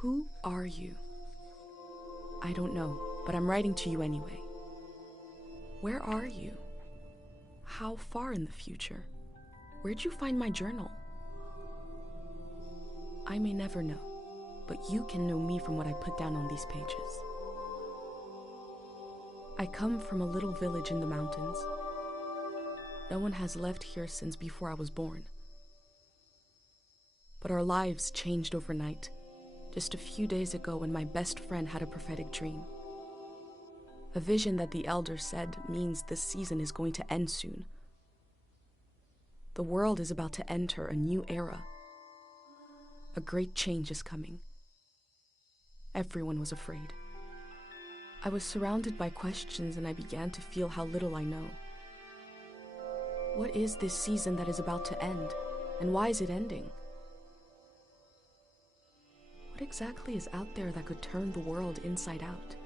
Who are you? I don't know, but I'm writing to you anyway. Where are you? How far in the future? Where'd you find my journal? I may never know, but you can know me from what I put down on these pages. I come from a little village in the mountains. No one has left here since before I was born. But our lives changed overnight, just a few days ago when my best friend had a prophetic dream. A vision that the elder said means this season is going to end soon. The world is about to enter a new era. A great change is coming. Everyone was afraid. I was surrounded by questions and I began to feel how little I know. What is this season that is about to end, and why is it ending? What exactly is out there that could turn the world inside out?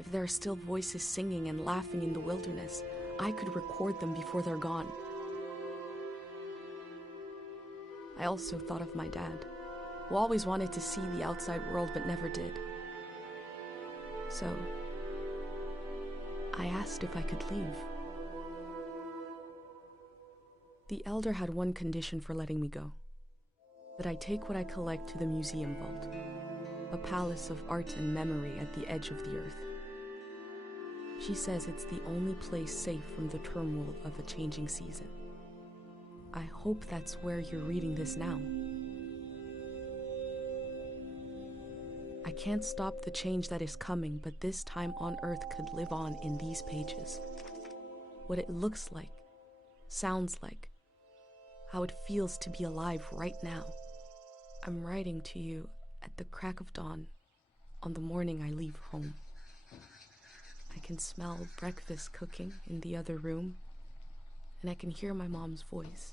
If there are still voices singing and laughing in the wilderness, I could record them before they're gone. I also thought of my dad, who always wanted to see the outside world but never did. So, I asked if I could leave. The elder had one condition for letting me go: that I take what I collect to the museum vault, a palace of art and memory at the edge of the earth. She says it's the only place safe from the turmoil of a changing season. I hope that's where you're reading this now. I can't stop the change that is coming, but this time on Earth could live on in these pages. What it looks like, sounds like, how it feels to be alive right now. I'm writing to you at the crack of dawn on the morning I leave home. I can smell breakfast cooking in the other room, and I can hear my mom's voice.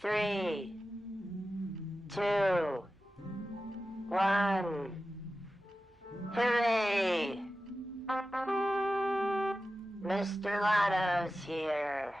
Three, two, one. Hooray! Mr. Lotto's here.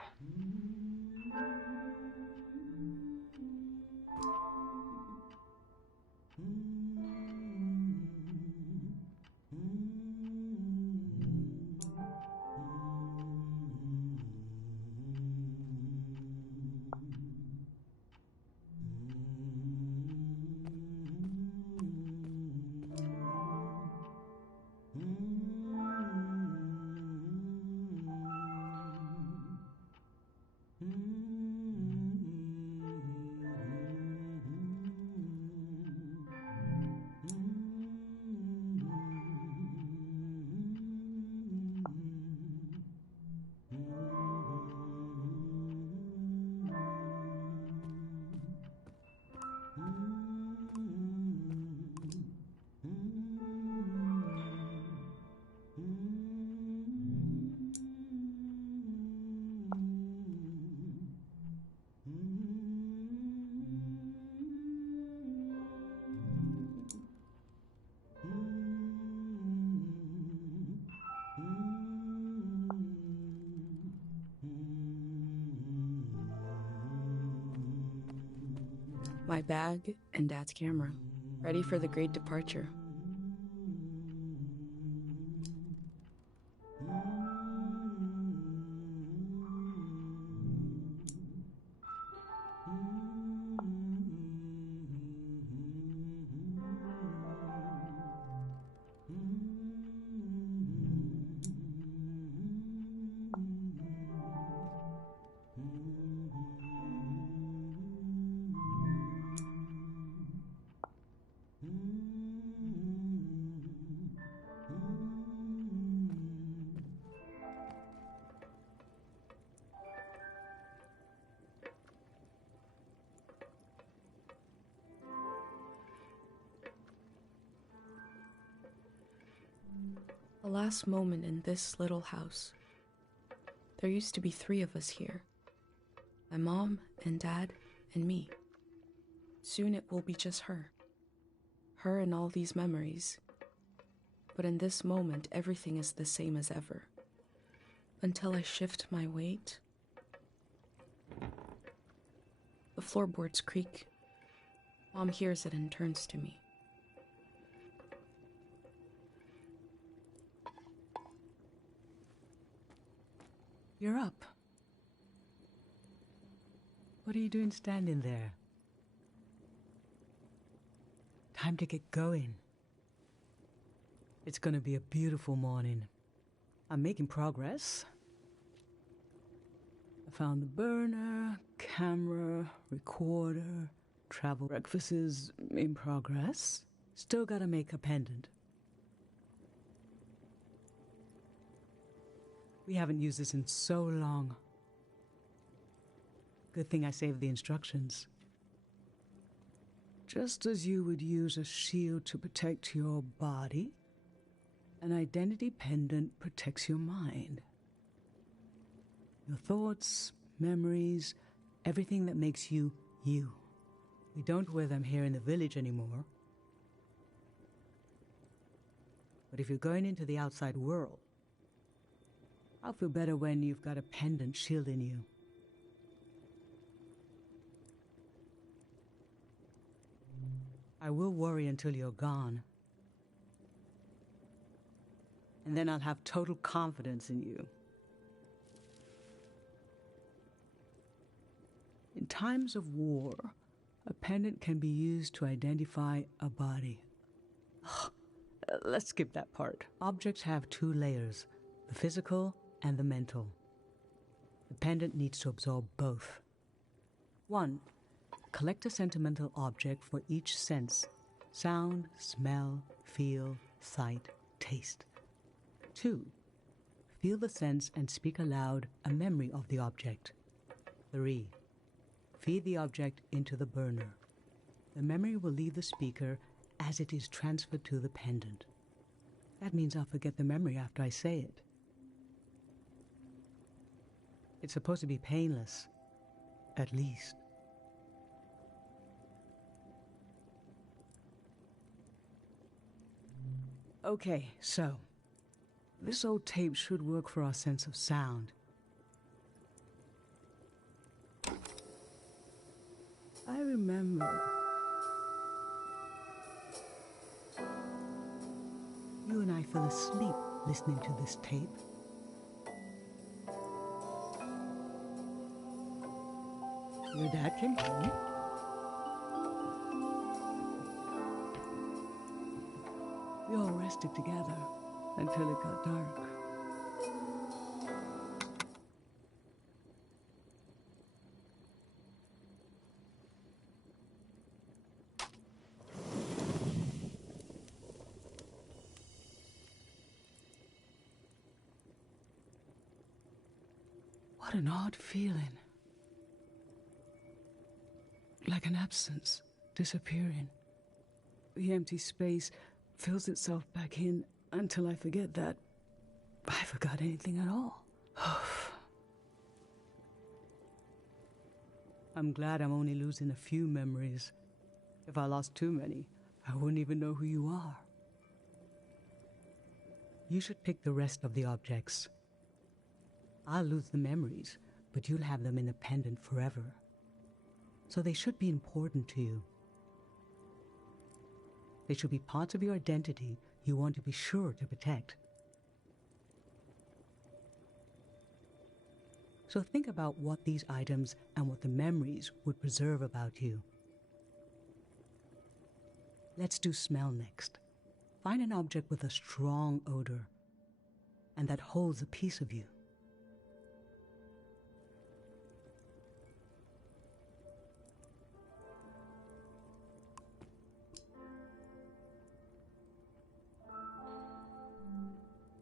My bag and Dad's camera, ready for the great departure. The last moment in this little house. There used to be 3 of us here. My mom and dad and me. Soon it will be just her. Her and all these memories. But in this moment, everything is the same as ever. Until I shift my weight. The floorboards creak. Mom hears it and turns to me. You're up. What are you doing standing there? Time to get going. It's gonna be a beautiful morning. I'm making progress. I found the burner, camera, recorder, travel breakfast is in progress. Still gotta make a pendant. We haven't used this in so long. Good thing I saved the instructions. Just as you would use a shield to protect your body, an identity pendant protects your mind. Your thoughts, memories, everything that makes you, you. We don't wear them here in the village anymore. But if you're going into the outside world, I'll feel better when you've got a pendant shielding you. I will worry until you're gone. And then I'll have total confidence in you. In times of war, a pendant can be used to identify a body. Let's skip that part. Objects have 2 layers, the physical and the mental. The pendant needs to absorb both. 1. Collect a sentimental object for each sense: sound, smell, feel, sight, taste. 2. Feel the sense and speak aloud a memory of the object. 3. Feed the object into the burner. The memory will leave the speaker as it is transferred to the pendant. That means I'll forget the memory after I say it. It's supposed to be painless, at least. Okay, so this old tape should work for our sense of sound. I remember you and I fell asleep listening to this tape. Your dad came home. We all rested together until it got dark. What an odd feeling. Like an absence, disappearing. The empty space fills itself back in until I forget that I forgot anything at all. I'm glad I'm only losing a few memories. If I lost too many, I wouldn't even know who you are. You should pick the rest of the objects. I'll lose the memories, but you'll have them in a pendant forever. So they should be important to you. They should be parts of your identity you want to be sure to protect. So think about what these items and what the memories would preserve about you. Let's do smell next. Find an object with a strong odor and that holds a piece of you.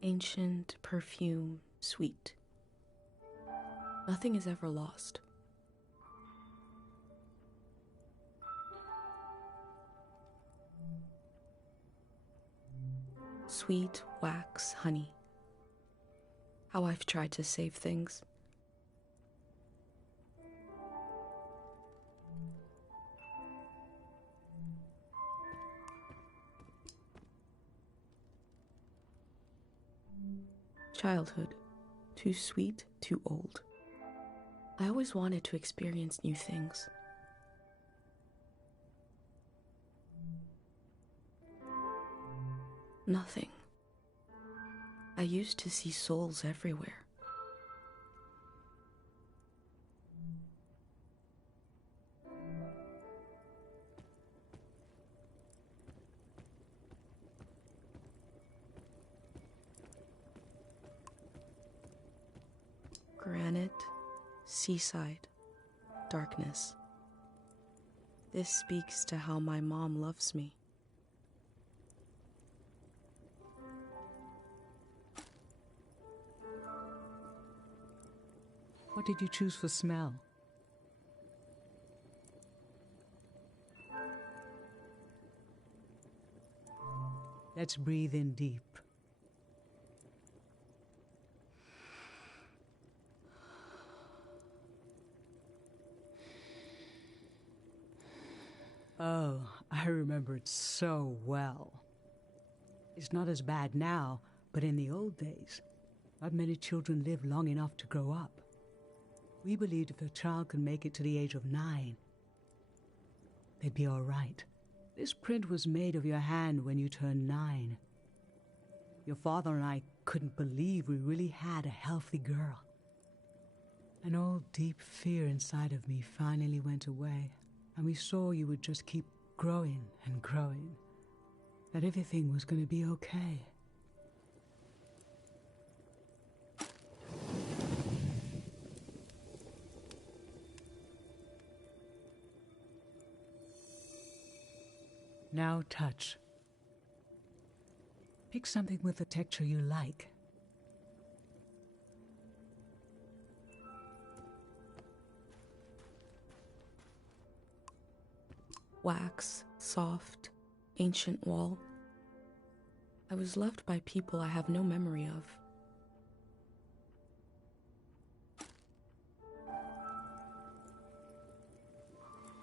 Ancient, perfume, sweet. Nothing is ever lost. Sweet wax honey. How I've tried to save things. Childhood. Too sweet, too old. I always wanted to experience new things. Nothing. I used to see souls everywhere. Granite, seaside, darkness. This speaks to how my mom loves me. What did you choose for smell? Let's breathe in deep. Oh, I remember it so well. It's not as bad now, but in the old days, not many children lived long enough to grow up. We believed if a child could make it to the age of 9, they'd be all right. This print was made of your hand when you turned 9. Your father and I couldn't believe we really had a healthy girl. An old deep fear inside of me finally went away, and we saw you would just keep growing and growing, that everything was going to be okay. Now touch. Pick something with a texture you like. Wax, soft, ancient wall. I was loved by people I have no memory of.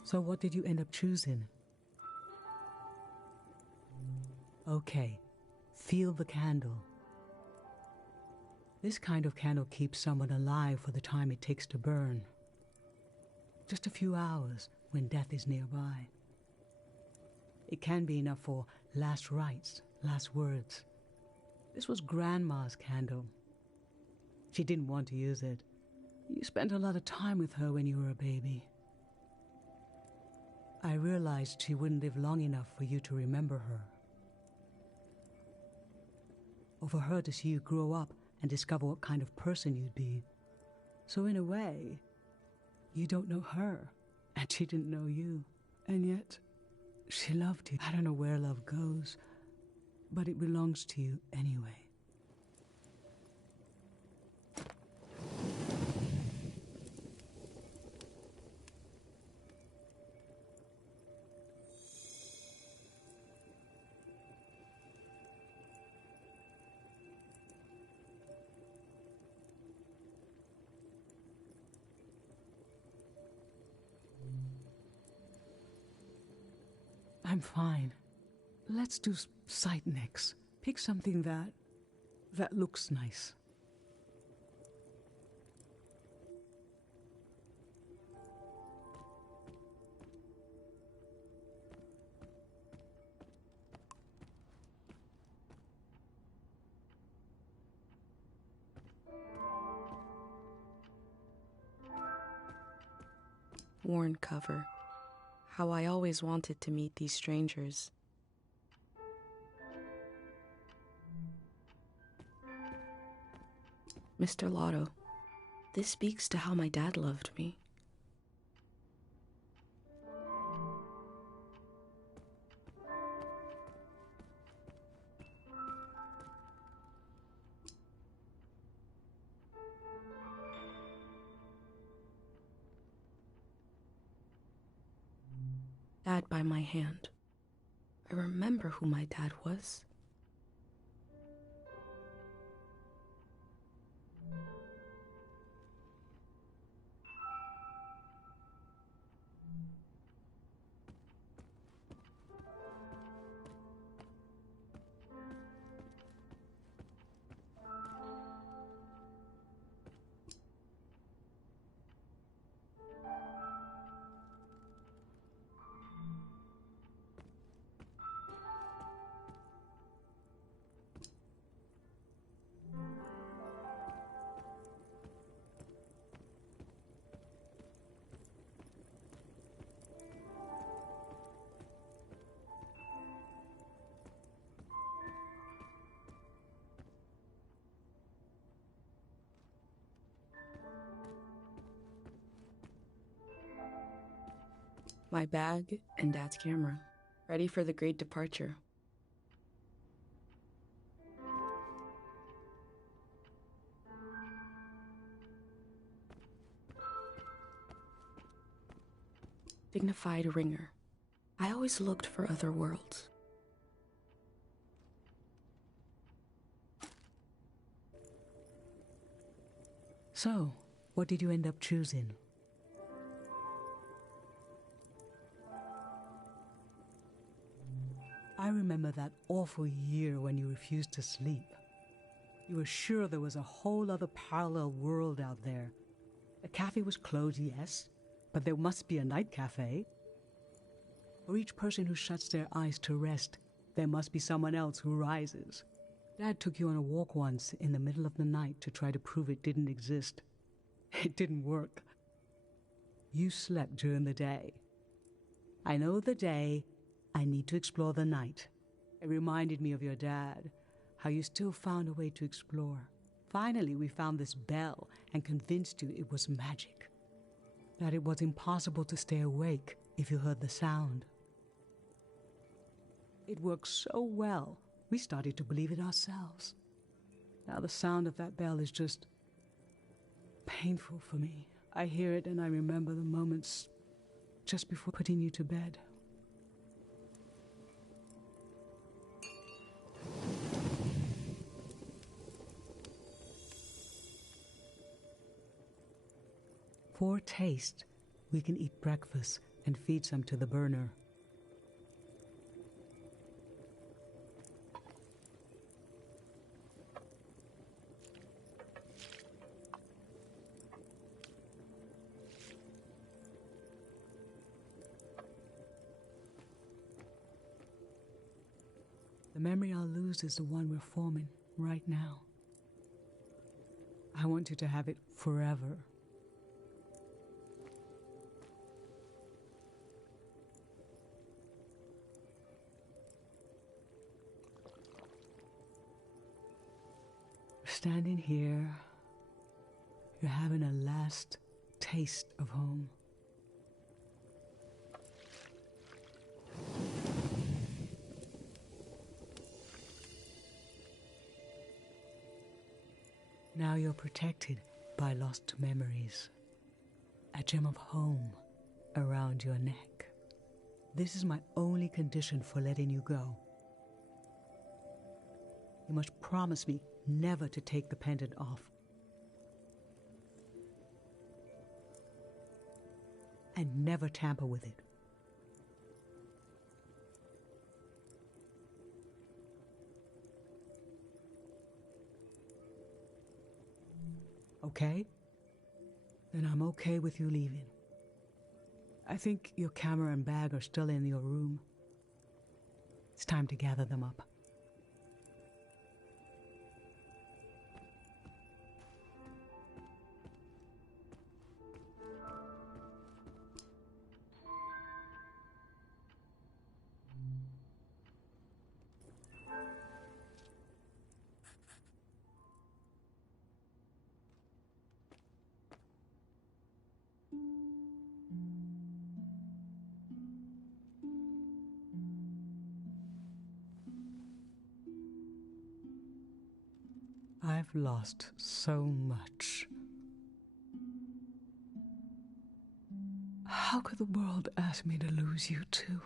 So what did you end up choosing? Okay, feel the candle. This kind of candle keeps someone alive for the time it takes to burn. Just a few hours when death is nearby. It can be enough for last rites, last words. This was Grandma's candle. She didn't want to use it. You spent a lot of time with her when you were a baby. I realized she wouldn't live long enough for you to remember her. Or for her to see you grow up and discover what kind of person you'd be. So in a way, you don't know her, and she didn't know you. And yet, she loved you. I don't know where love goes, but it belongs to you anyway. I'm fine. Let's do sight next. Pick something that looks nice. Worn cover. How I always wanted to meet these strangers. Mr. Lotto, this speaks to how my dad loved me. Dad by my hand. I remember who my dad was. my bag, and Dad's camera, ready for the great departure. Dignified ringer. I always looked for other worlds. So, what did you end up choosing? I remember that awful year when you refused to sleep. You were sure there was a whole other parallel world out there. The cafe was closed, yes, but there must be a night cafe. For each person who shuts their eyes to rest, there must be someone else who rises. Dad took you on a walk once in the middle of the night to try to prove it didn't exist. It didn't work. You slept during the day. I know the day, I need to explore the night. It reminded me of your dad, how you still found a way to explore. Finally, we found this bell and convinced you it was magic. That it was impossible to stay awake if you heard the sound. It worked so well, we started to believe it ourselves. Now the sound of that bell is just painful for me. I hear it and I remember the moments just before putting you to bed. For taste, we can eat breakfast and feed some to the burner. The memory I'll lose is the one we're forming right now. I want you to have it forever. Standing here, you're having a last taste of home. Now you're protected by lost memories. A gem of home around your neck. This is my only condition for letting you go. You must promise me never to take the pendant off. And never tamper with it. Okay? Then I'm okay with you leaving. I think your camera and bag are still in your room. It's time to gather them up. I've lost so much. How could the world ask me to lose you too?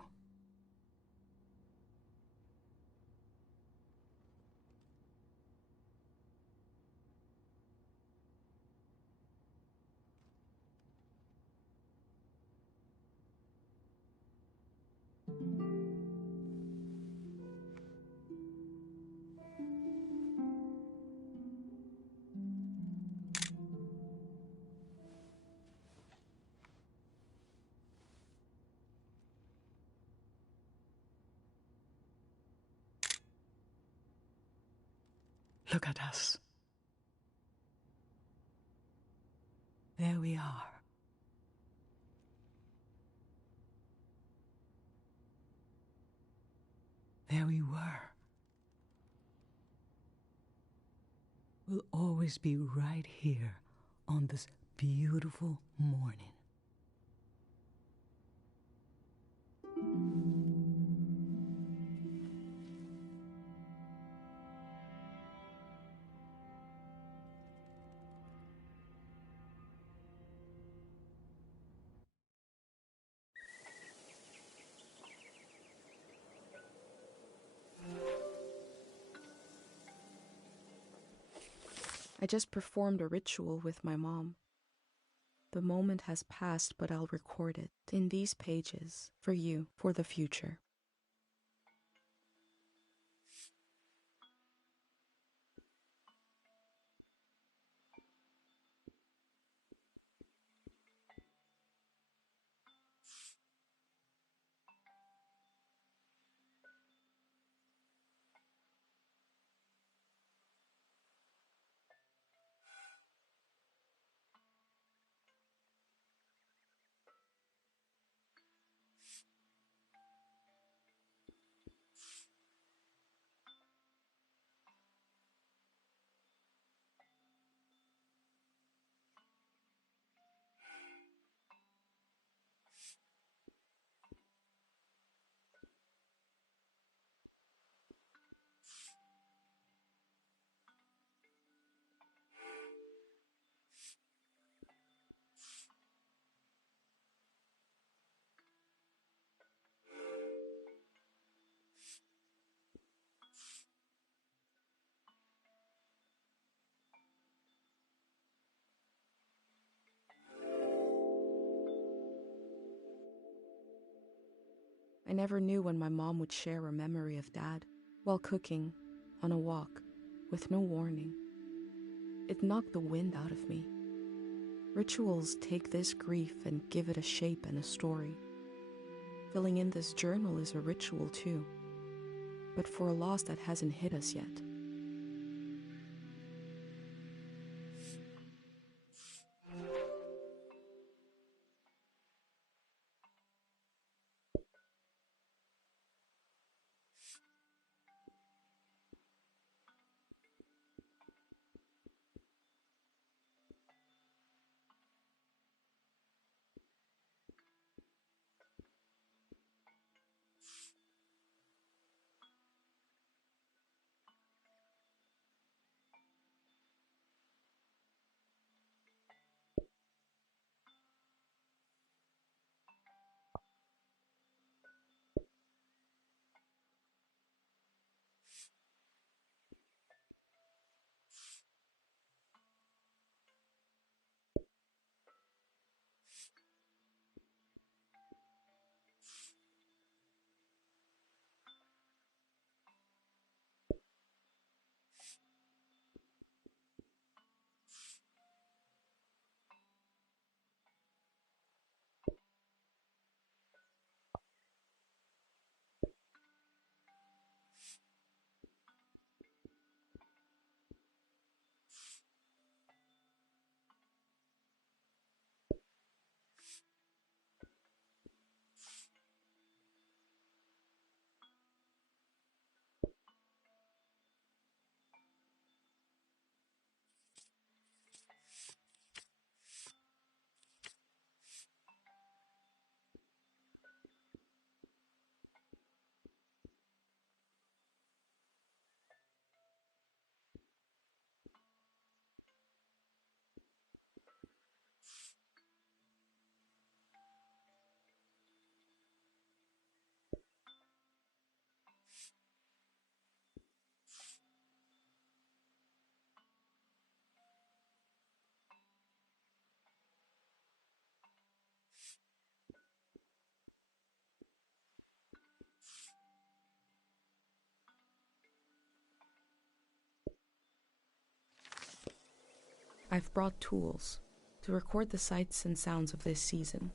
Look at us. There we are. There we were. We'll always be right here on this beautiful morning. I just performed a ritual with my mom. The moment has passed, but I'll record it in these pages for you, for the future. I never knew when my mom would share a memory of Dad while cooking, on a walk, with no warning. It knocked the wind out of me. Rituals take this grief and give it a shape and a story. Filling in this journal is a ritual too, but for a loss that hasn't hit us yet. I've brought tools to record the sights and sounds of this season.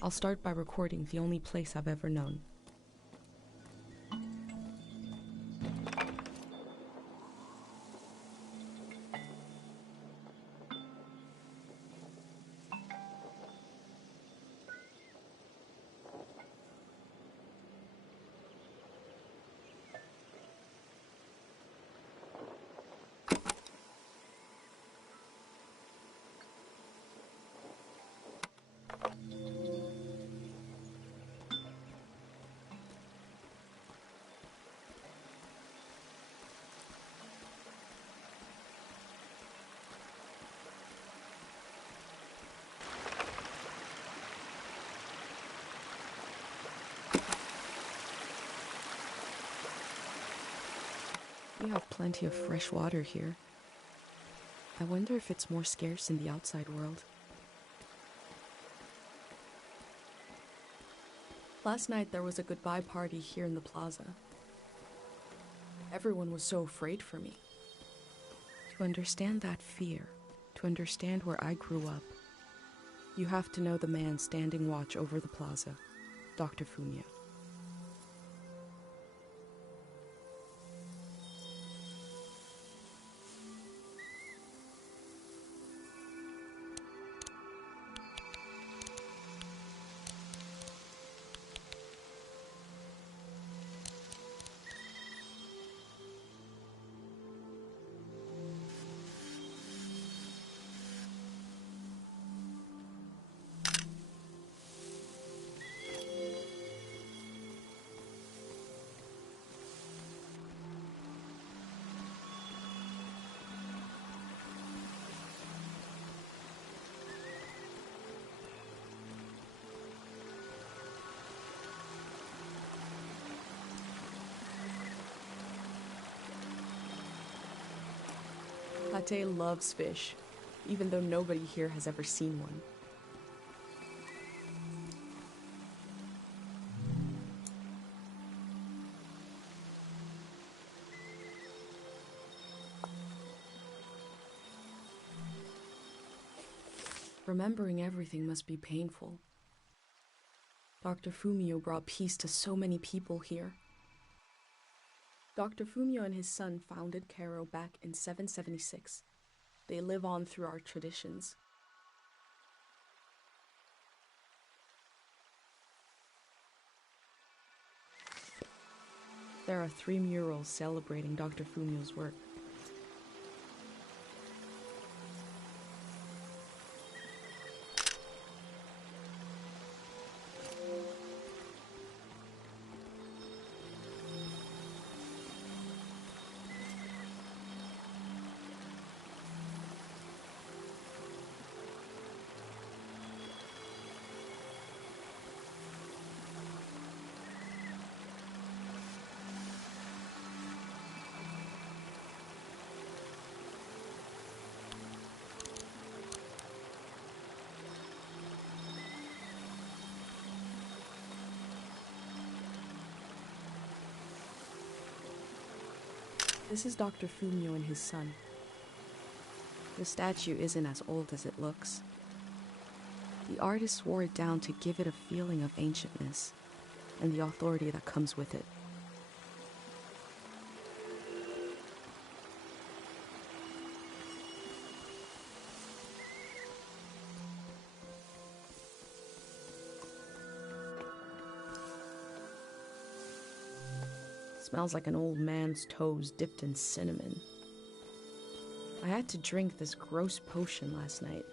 I'll start by recording the only place I've ever known. We have plenty of fresh water here. I wonder if it's more scarce in the outside world. Last night there was a goodbye party here in the plaza. Everyone was so afraid for me. To understand that fear, to understand where I grew up, you have to know the man standing watch over the plaza, Dr. Fumio. Pate loves fish, even though nobody here has ever seen one. Remembering everything must be painful. Dr. Fumio brought peace to so many people here. Dr. Fumio and his son founded Cairo back in 776. They live on through our traditions. There are 3 murals celebrating Dr. Fumio's work. This is Dr. Fumio and his son. The statue isn't as old as it looks. The artist wore it down to give it a feeling of ancientness and the authority that comes with it. Smells like an old man's toes dipped in cinnamon. I had to drink this gross potion last night.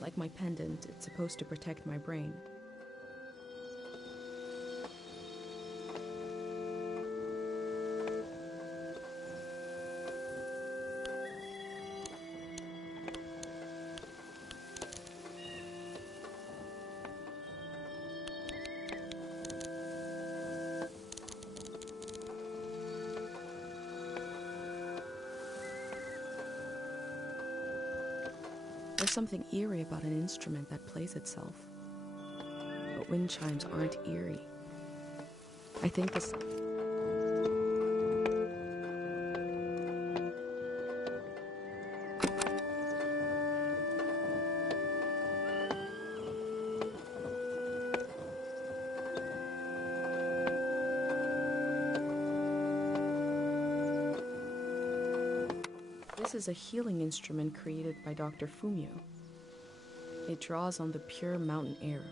Like my pendant, it's supposed to protect my brain. There's something eerie about an instrument that plays itself. But wind chimes aren't eerie. I think this... This is a healing instrument created by Dr. Fumio. It draws on the pure mountain air.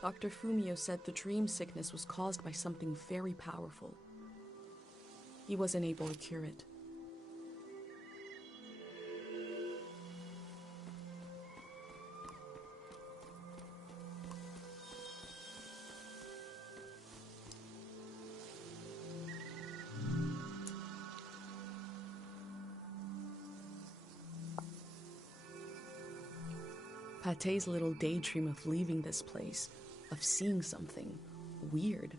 Dr. Fumio said the dream sickness was caused by something very powerful. He wasn't able to cure it. Pate's little daydream of leaving this place, of seeing something weird.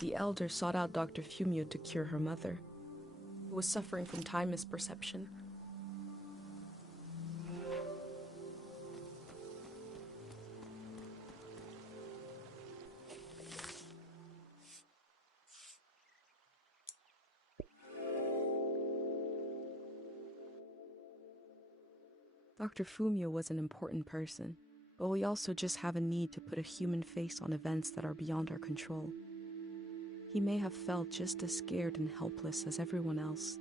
The elder sought out Dr. Fumio to cure her mother, who was suffering from time misperception. Dr. Fumio was an important person, but we also just have a need to put a human face on events that are beyond our control. He may have felt just as scared and helpless as everyone else.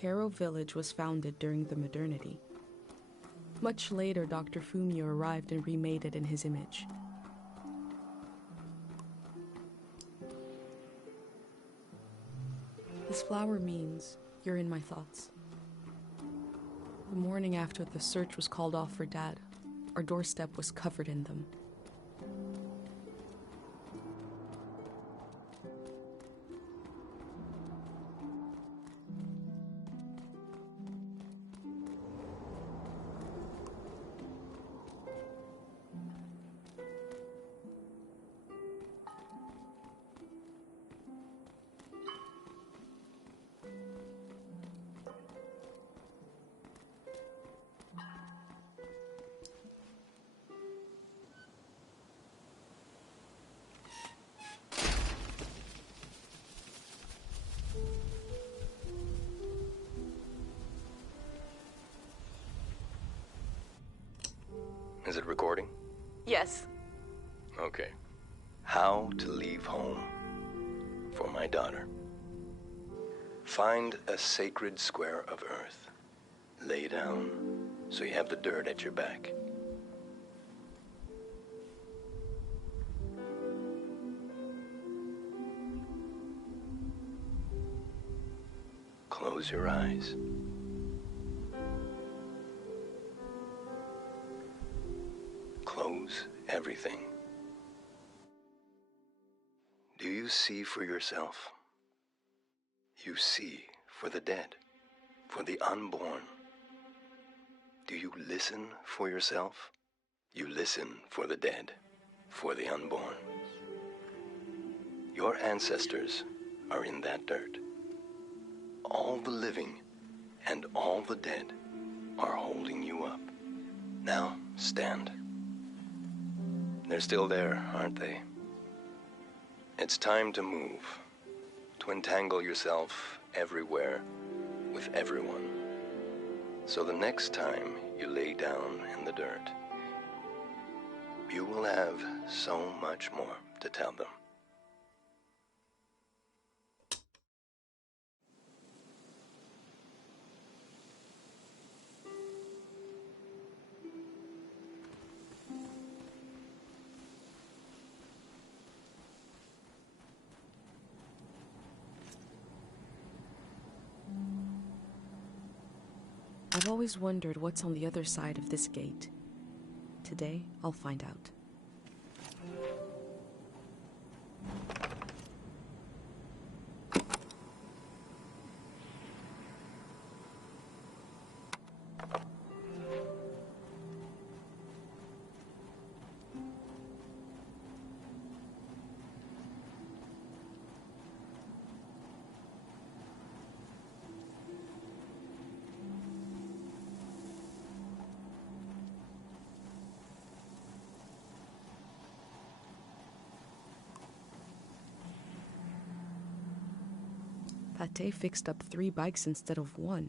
Kero Village was founded during the modernity. Much later, Dr. Fumio arrived and remade it in his image. This flower means you're in my thoughts. The morning after the search was called off for Dad, our doorstep was covered in them. Is it recording? Yes. Okay. How to leave home for my daughter. Find a sacred square of earth. Lay down so you have the dirt at your back. Close your eyes. Close everything. Do you see for yourself? You see for the dead, for the unborn. Do you listen for yourself? You listen for the dead, for the unborn. Your ancestors are in that dirt. All the living and all the dead are holding you up. Now, stand. They're still there, aren't they? It's time to move, to entangle yourself everywhere with everyone. So the next time you lay down in the dirt, you will have so much more to tell them. I've always wondered what's on the other side of this gate. Today, I'll find out. Pate fixed up 3 bikes instead of 1.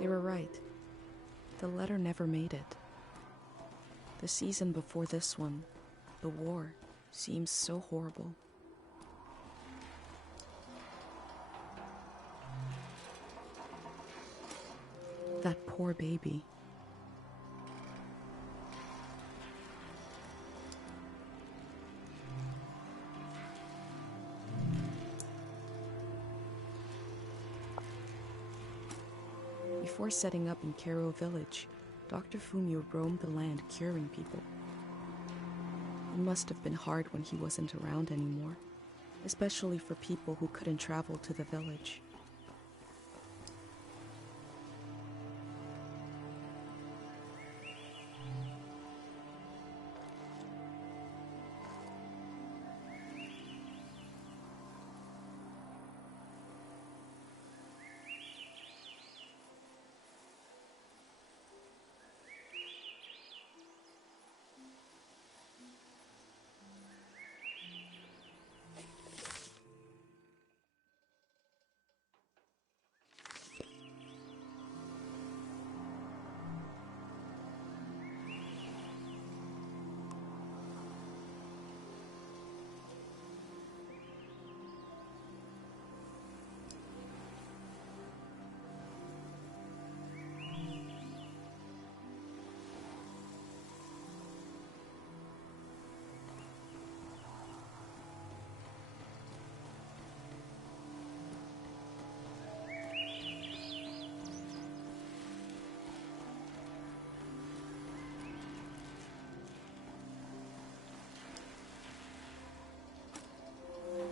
They were right. The letter never made it. The season before this one, the war, seems so horrible. That poor baby. Before setting up in Kero village, Dr. Fumio roamed the land curing people. It must have been hard when he wasn't around anymore, especially for people who couldn't travel to the village.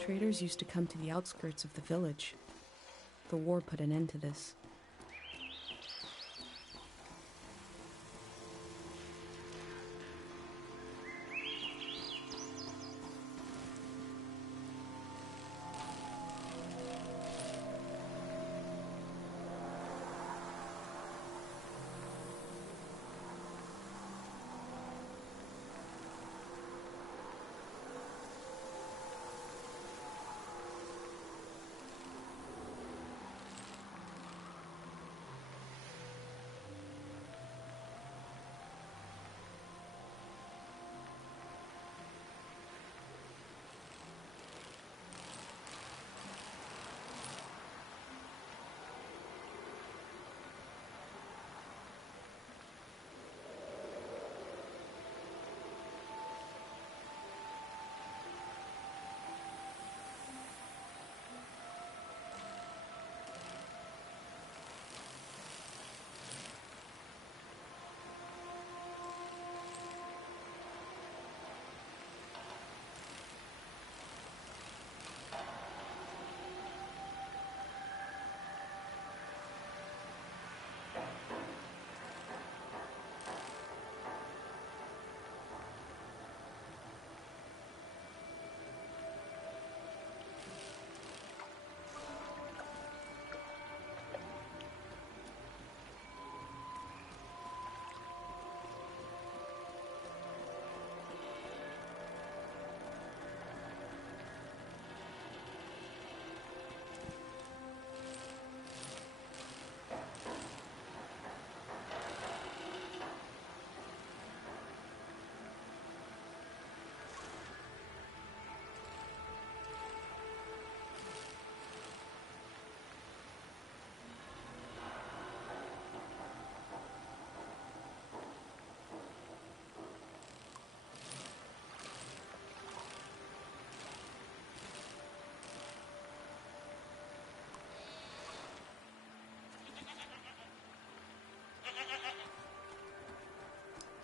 Traders used to come to the outskirts of the village. The war put an end to this.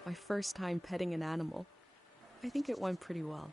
My first time petting an animal. I think it went pretty well.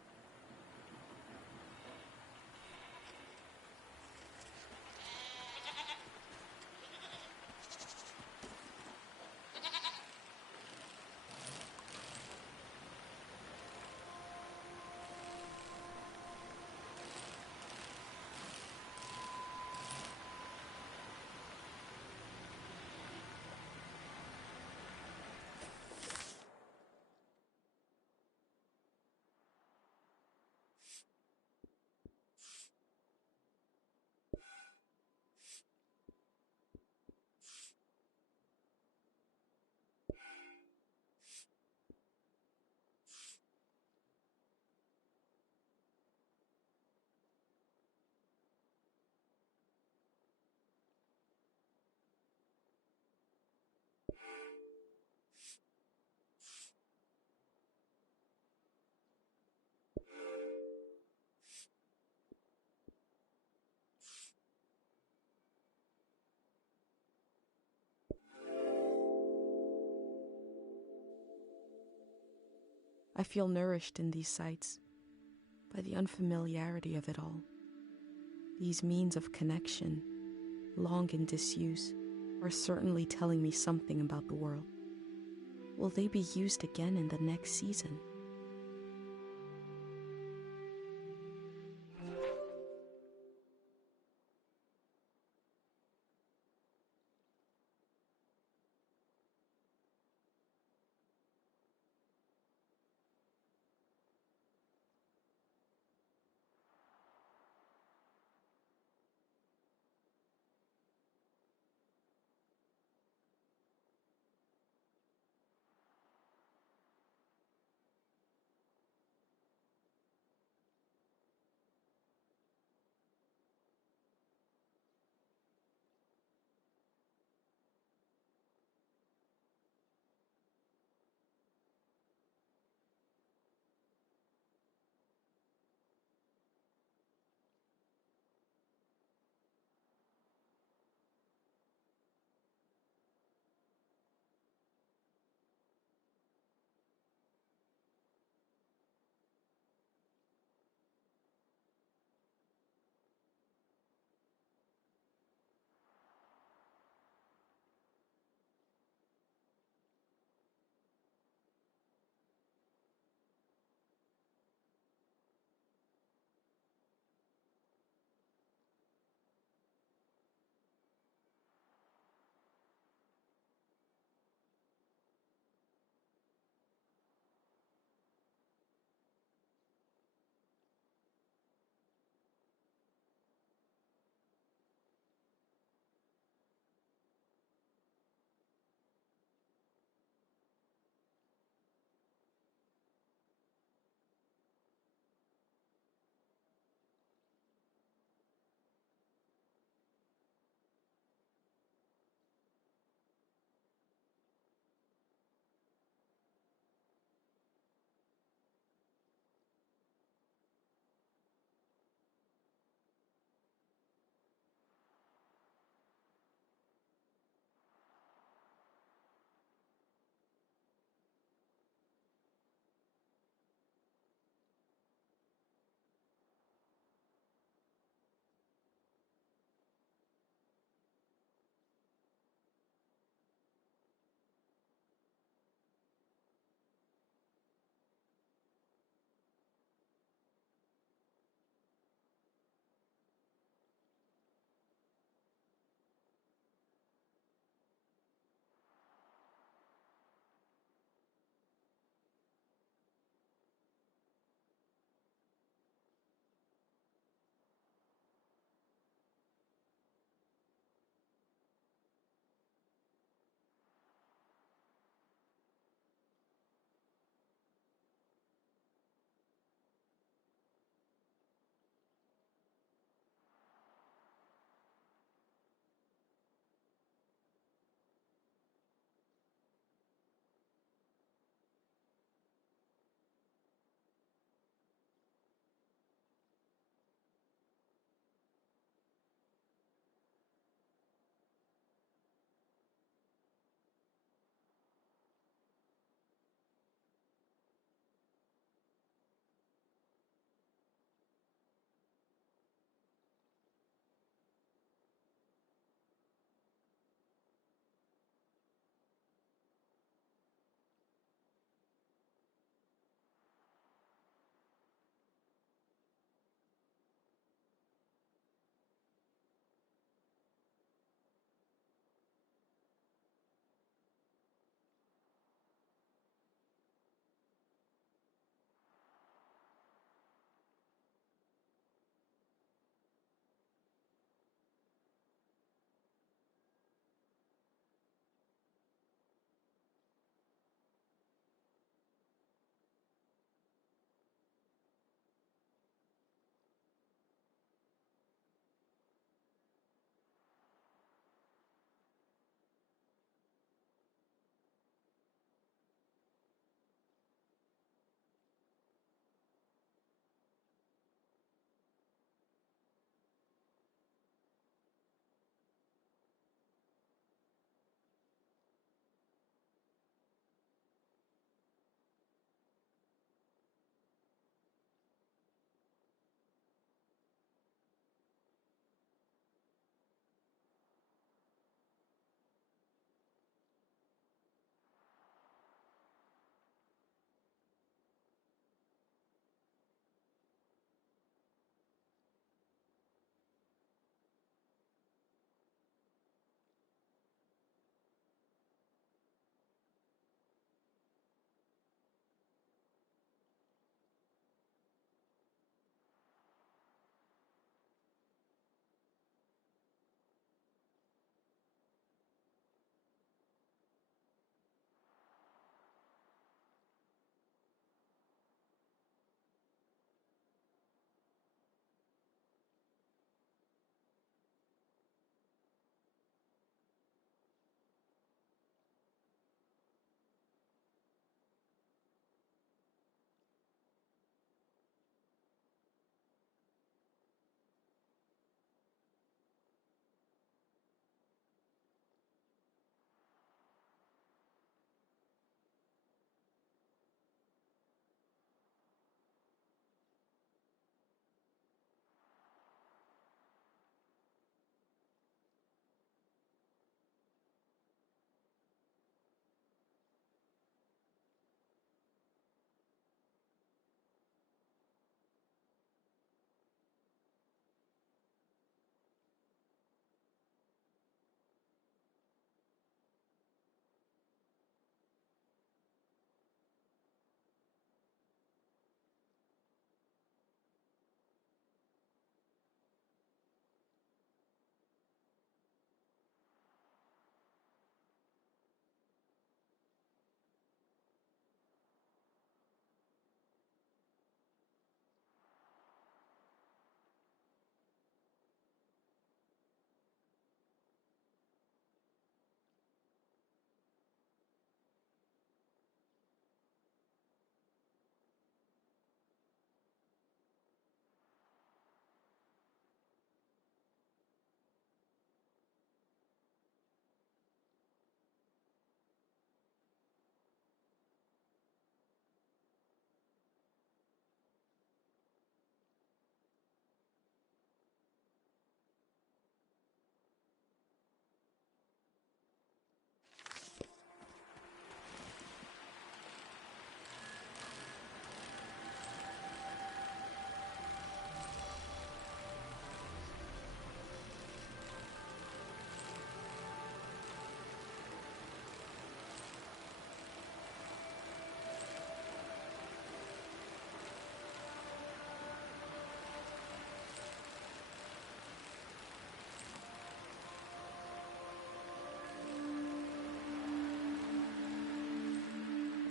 I feel nourished in these sights by the unfamiliarity of it all. These means of connection, long in disuse, are certainly telling me something about the world. Will they be used again in the next season?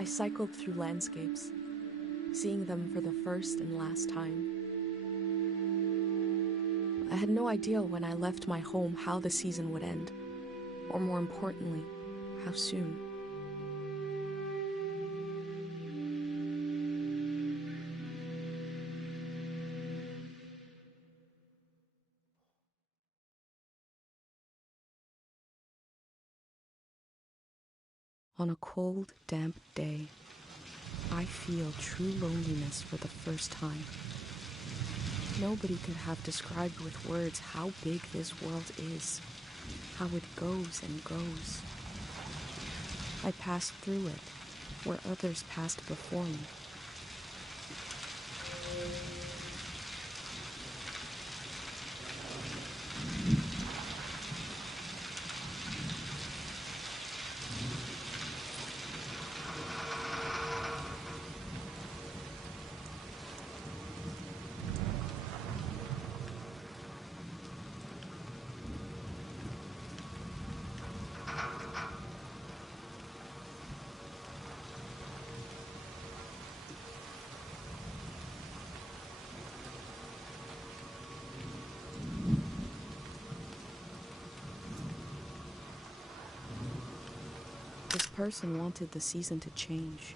I cycled through landscapes, seeing them for the first and last time. I had no idea when I left my home how the season would end, or more importantly, how soon. On a cold, damp day, I feel true loneliness for the first time. Nobody could have described with words how big this world is, how it goes and goes. I passed through it, where others passed before me. This person wanted the season to change.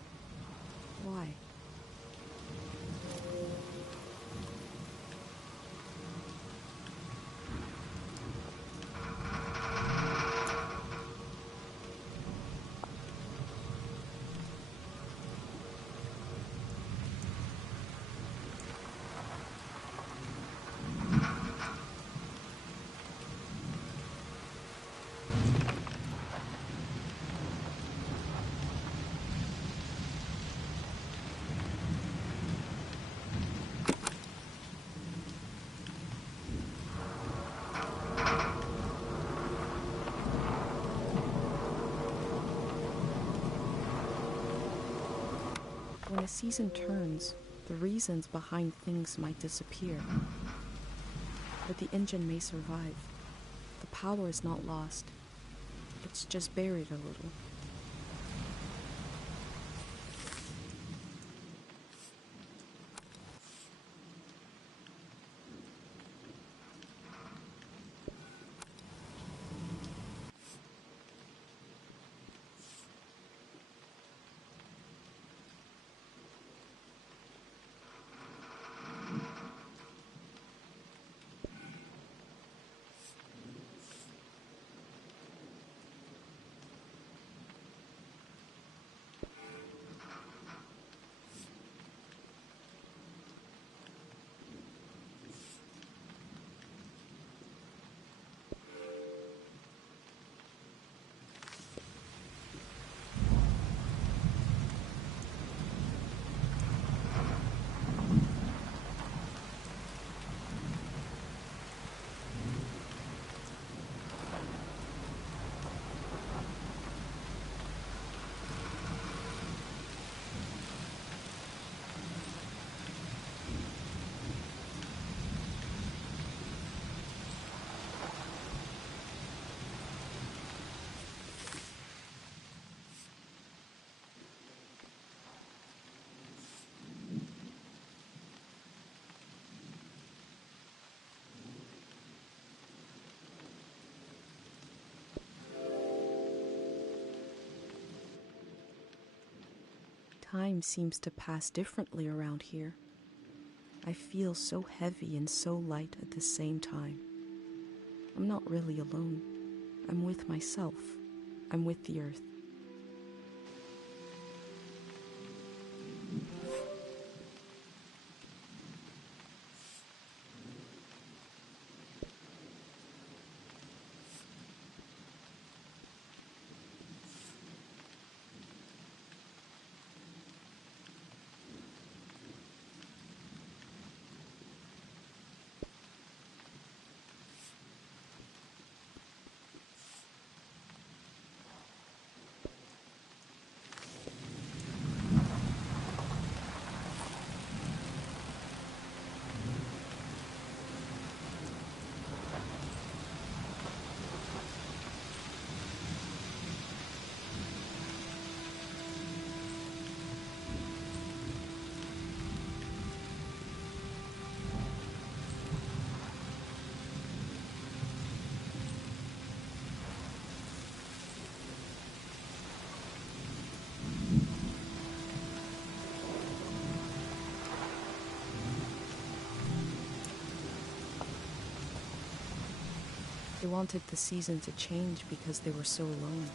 Why? When a season turns, the reasons behind things might disappear. But the engine may survive. The power is not lost. It's just buried a little. Time seems to pass differently around here. I feel so heavy and so light at the same time. I'm not really alone. I'm with myself. I'm with the earth. They wanted the season to change because they were so alone.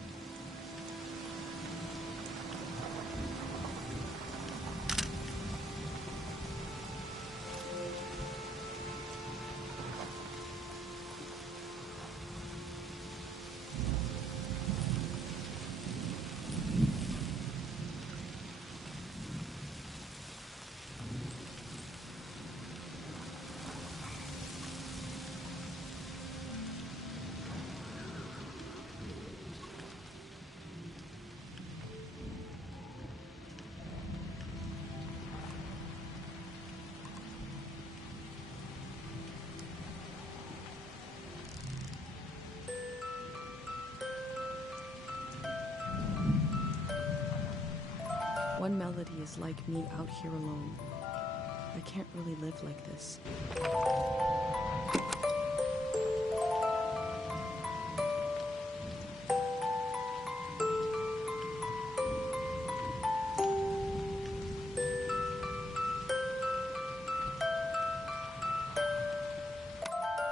One melody is like me out here alone. I can't really live like this.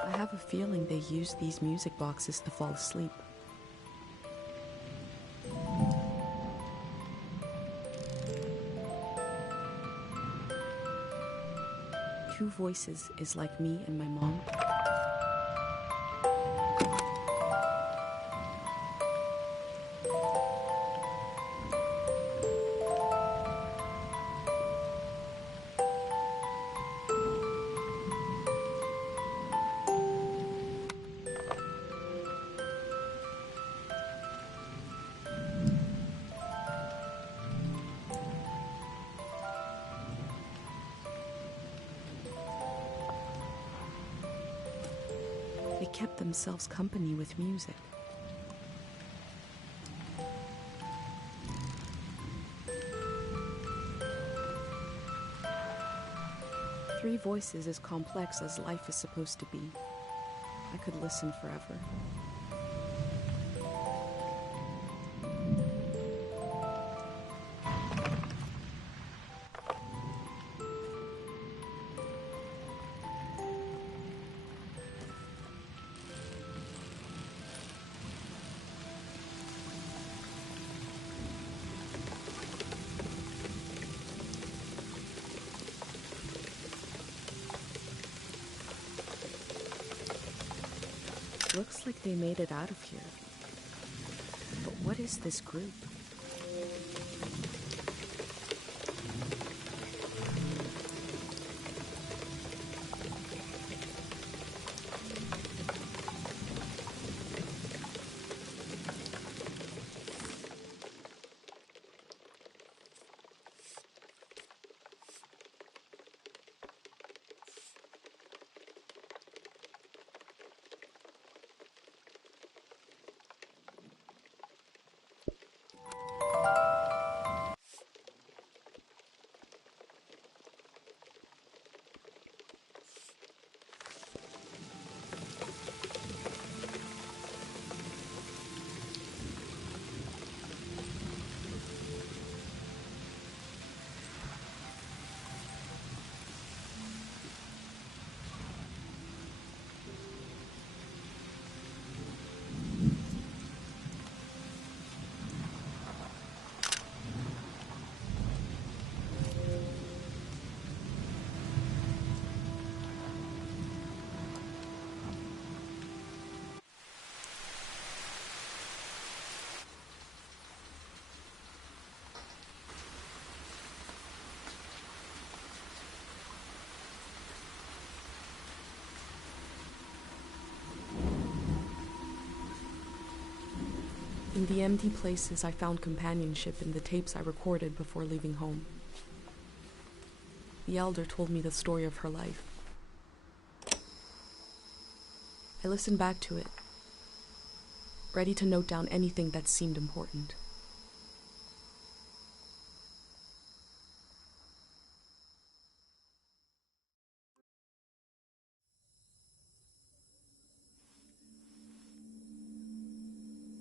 I have a feeling they use these music boxes to fall asleep. Two voices is like me and my mom. They kept themselves company with music. Three voices as complex as life is supposed to be. I could listen forever. Looks like they made it out of here. But what is this group? In the empty places, I found companionship in the tapes I recorded before leaving home. The elder told me the story of her life. I listened back to it, ready to note down anything that seemed important.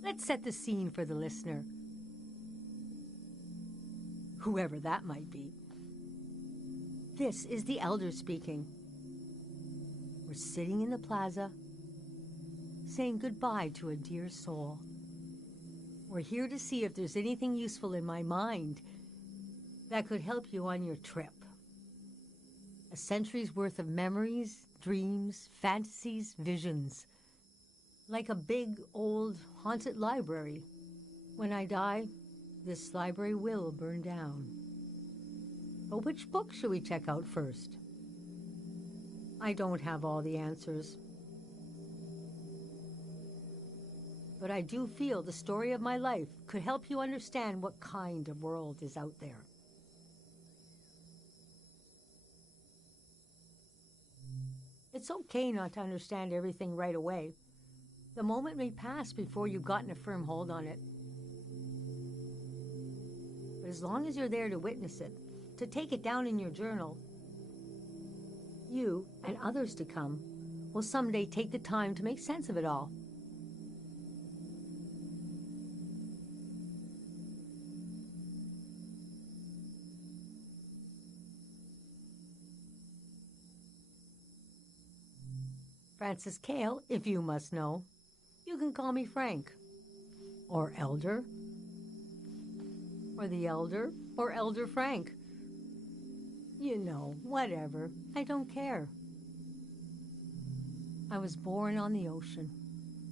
Let's set the scene for the listener, whoever that might be. This is the elder speaking. We're sitting in the plaza, saying goodbye to a dear soul. We're here to see if there's anything useful in my mind that could help you on your trip. A century's worth of memories, dreams, fantasies, visions. Like a big, old, haunted library. When I die, this library will burn down. But which book should we check out first? I don't have all the answers. But I do feel the story of my life could help you understand what kind of world is out there. It's okay not to understand everything right away. The moment may pass before you've gotten a firm hold on it. But as long as you're there to witness it, to take it down in your journal, you and others to come will someday take the time to make sense of it all. Francis Cale, if you must know. You can call me Frank, or Elder, or the Elder, or Elder Frank. You know, whatever. I don't care. I was born on the ocean.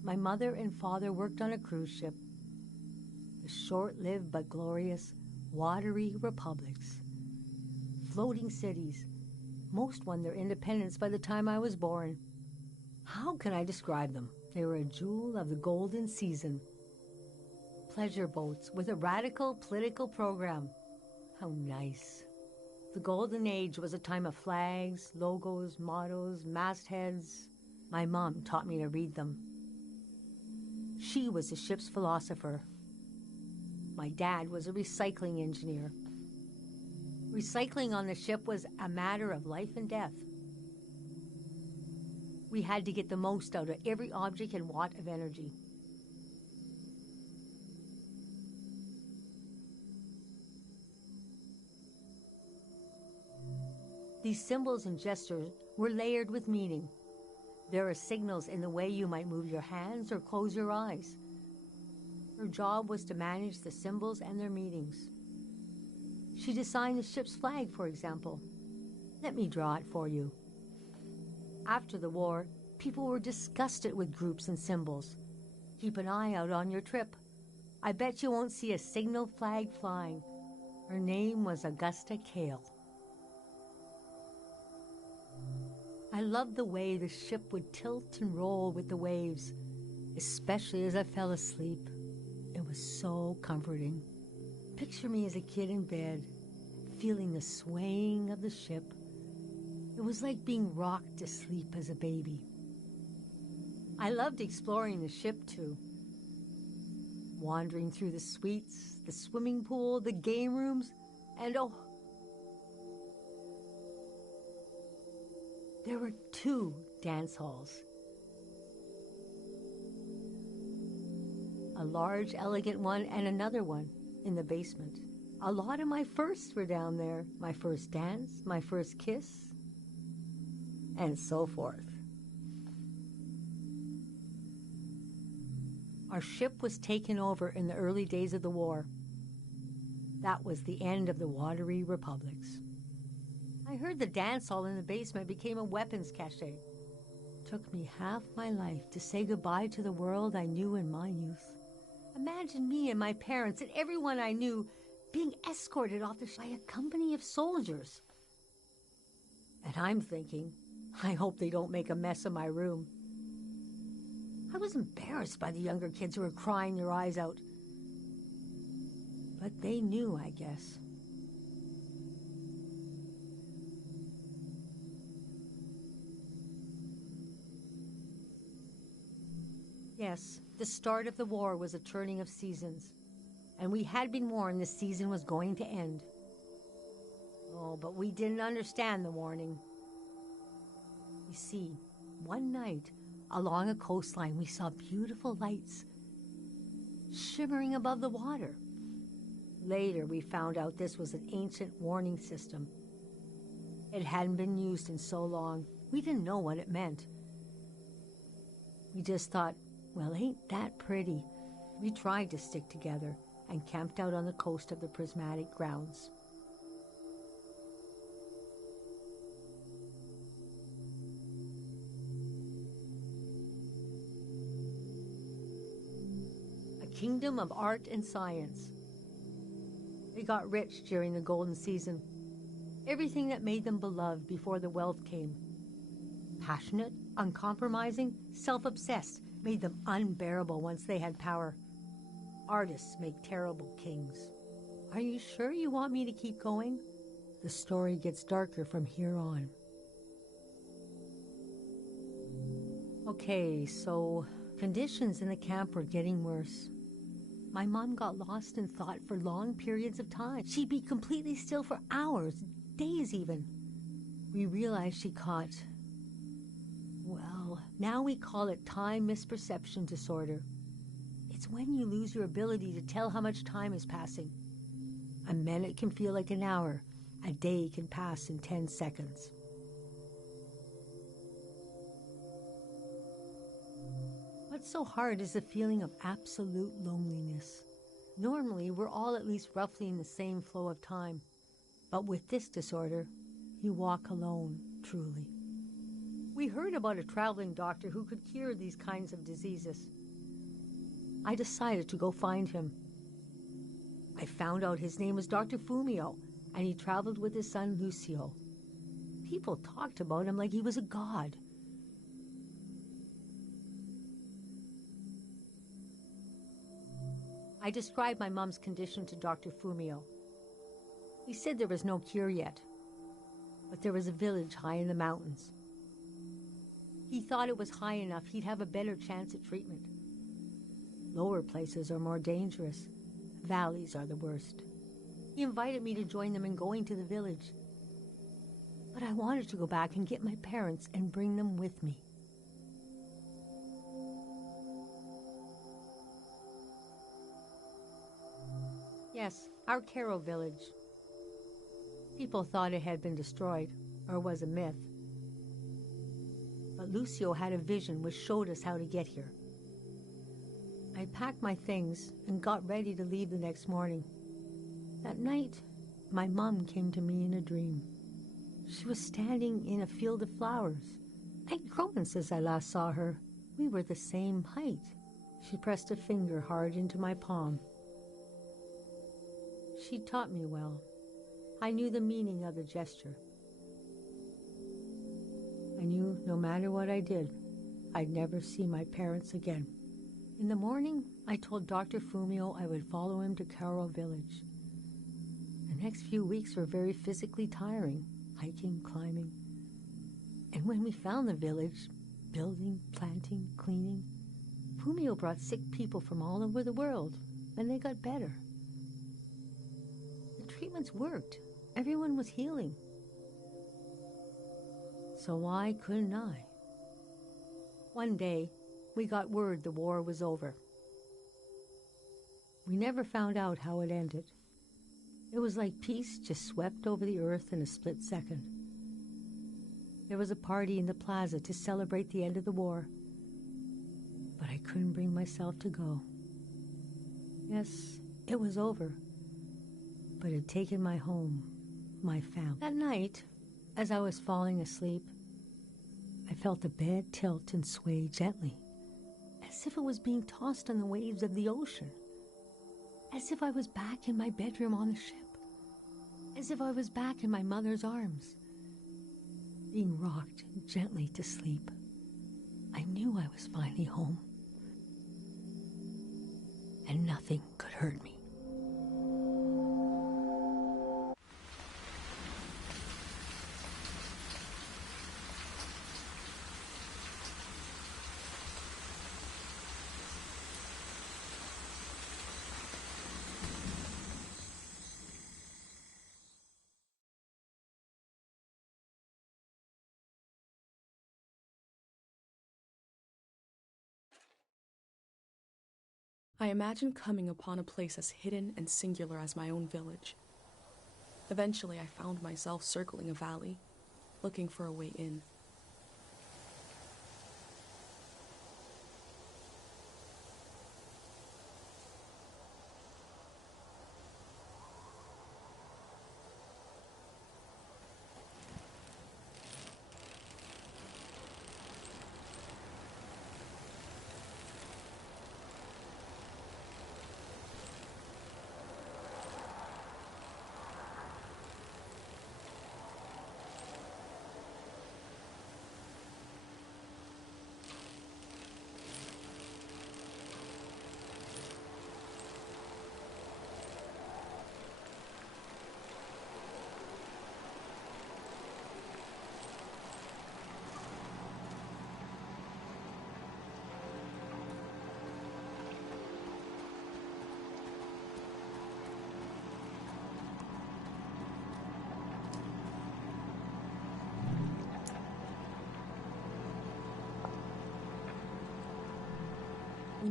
My mother and father worked on a cruise ship. The short-lived but glorious watery republics. Floating cities. Most won their independence by the time I was born. How can I describe them? They were a jewel of the golden season. Pleasure boats with a radical political program. How nice. The golden age was a time of flags, logos, mottos, mastheads. My mom taught me to read them. She was the ship's philosopher. My dad was a recycling engineer. Recycling on the ship was a matter of life and death. We had to get the most out of every object and watt of energy. These symbols and gestures were layered with meaning. There are signals in the way you might move your hands or close your eyes. Her job was to manage the symbols and their meanings. She designed the ship's flag, for example. Let me draw it for you. After the war, people were disgusted with groups and symbols. Keep an eye out on your trip. I bet you won't see a signal flag flying. Her name was Augusta Cale. I loved the way the ship would tilt and roll with the waves, especially as I fell asleep. It was so comforting. Picture me as a kid in bed, feeling the swaying of the ship. It was like being rocked to sleep as a baby. I loved exploring the ship, too. Wandering through the suites, the swimming pool, the game rooms, and oh, there were 2 dance halls. A large, elegant one and another one in the basement. A lot of my firsts were down there. My first dance, my first kiss, and so forth. Our ship was taken over in the early days of the war. That was the end of the watery republics. I heard the dance hall in the basement became a weapons cache. Took me half my life to say goodbye to the world I knew in my youth. Imagine me and my parents and everyone I knew being escorted off the ship by a company of soldiers. And I'm thinking, I hope they don't make a mess of my room. I was embarrassed by the younger kids who were crying their eyes out. But they knew, I guess. Yes, the start of the war was a turning of seasons, and we had been warned the season was going to end. Oh, but we didn't understand the warning. You see, one night, along a coastline, we saw beautiful lights shimmering above the water. Later, we found out this was an ancient warning system. It hadn't been used in so long, we didn't know what it meant. We just thought, Well, ain't that pretty? We tried to stick together and camped out on the coast of the prismatic grounds. A kingdom of art and science. They got rich during the golden season. Everything that made them beloved before the wealth came. Passionate, uncompromising, self-obsessed, made them unbearable once they had power. Artists make terrible kings. Are you sure you want me to keep going? The story gets darker from here on. Okay, so conditions in the camp were getting worse. My mom got lost in thought for long periods of time. She'd be completely still for hours, days even. We realized she caught, well, now we call it time misperception disorder. It's when you lose your ability to tell how much time is passing. A minute can feel like an hour. A day can pass in 10 seconds. What's so hard is the feeling of absolute loneliness. Normally, we're all at least roughly in the same flow of time. But with this disorder, you walk alone, truly. We heard about a traveling doctor who could cure these kinds of diseases. I decided to go find him. I found out his name was Dr. Fumio, and he traveled with his son Lucio. People talked about him like he was a god. I described my mom's condition to Dr. Fumio. He said there was no cure yet, but there was a village high in the mountains. He thought it was high enough he'd have a better chance at treatment. Lower places are more dangerous. Valleys are the worst. He invited me to join them in going to the village. But I wanted to go back and get my parents and bring them with me. Yes, our Caro village. People thought it had been destroyed, or was a myth. But Lucio had a vision which showed us how to get here. I packed my things and got ready to leave the next morning. That night, my mom came to me in a dream. She was standing in a field of flowers. I'd grown since I last saw her. We were the same height. She pressed a finger hard into my palm. She taught me well. I knew the meaning of the gesture. I knew no matter what I did, I'd never see my parents again. In the morning, I told Dr. Fumio I would follow him to Caro village. The next few weeks were very physically tiring, hiking, climbing. And when we found the village, building, planting, cleaning, Fumio brought sick people from all over the world, and they got better. The treatments worked. Everyone was healing. So why couldn't I? One day, we got word the war was over. We never found out how it ended. It was like peace just swept over the earth in a split second. There was a party in the plaza to celebrate the end of the war, but I couldn't bring myself to go. Yes, it was over, but it had taken my home, my family. That night, as I was falling asleep, I felt the bed tilt and sway gently, as if it was being tossed on the waves of the ocean, as if I was back in my bedroom on the ship, as if I was back in my mother's arms, being rocked gently to sleep. I knew I was finally home, and nothing could hurt me. I imagined coming upon a place as hidden and singular as my own village. Eventually, I found myself circling a valley, looking for a way in.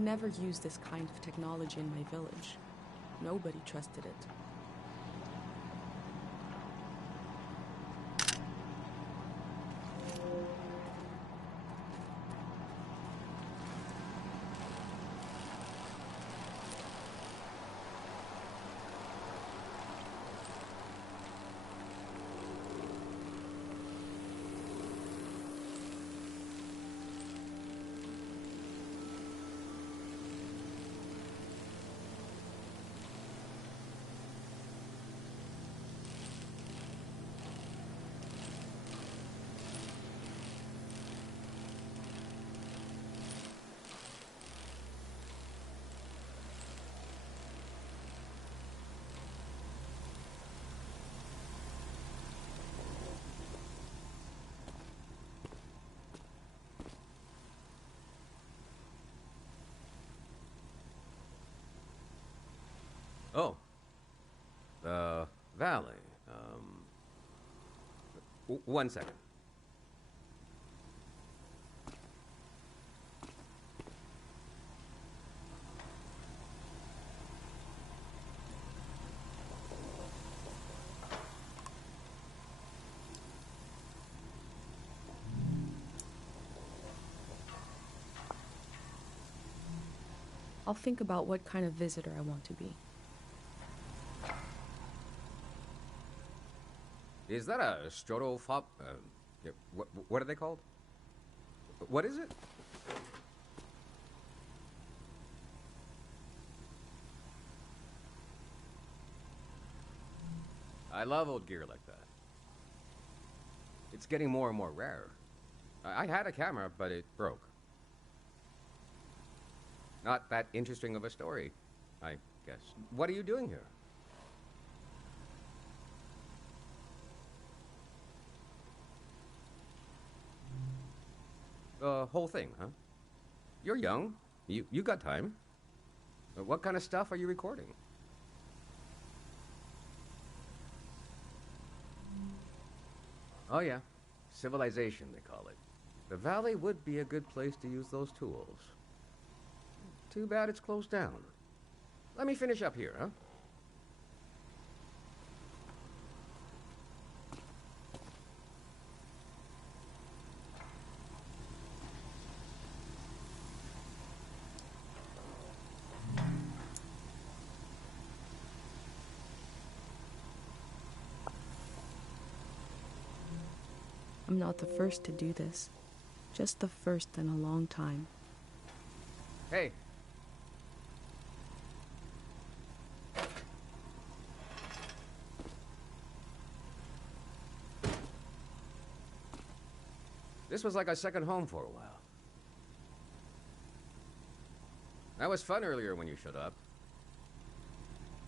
never used this kind of technology in my village. Nobody trusted it. Oh. Valley. One second. I'll think about what kind of visitor I want to be. Is that a strotophob? What are they called? What is it? I love old gear like that. It's getting more and more rare. I had a camera, but it broke. Not that interesting of a story, I guess. What are you doing here? The whole thing, huh? You're young. You got time. What kind of stuff are you recording? Oh yeah, civilization they call it. The valley would be a good place to use those tools. Too bad it's closed down. Let me finish up here, huh? I'm not the first to do this. Just the first in a long time. Hey. This was like a second home for a while. That was fun earlier when you showed up.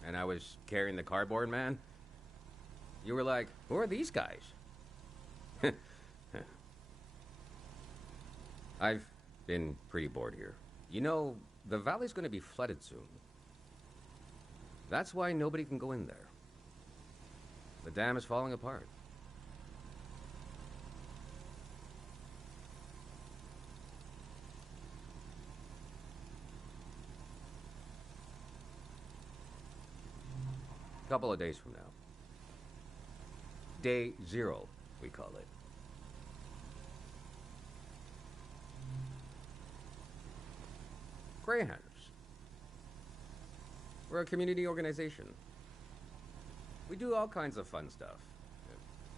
And I was carrying the cardboard man. You were like, who are these guys? I've been pretty bored here. You know, the valley's gonna be flooded soon. That's why nobody can go in there. The dam is falling apart. Couple of days from now. Day 0, we call it. Greyhounds. We're a community organization. We do all kinds of fun stuff.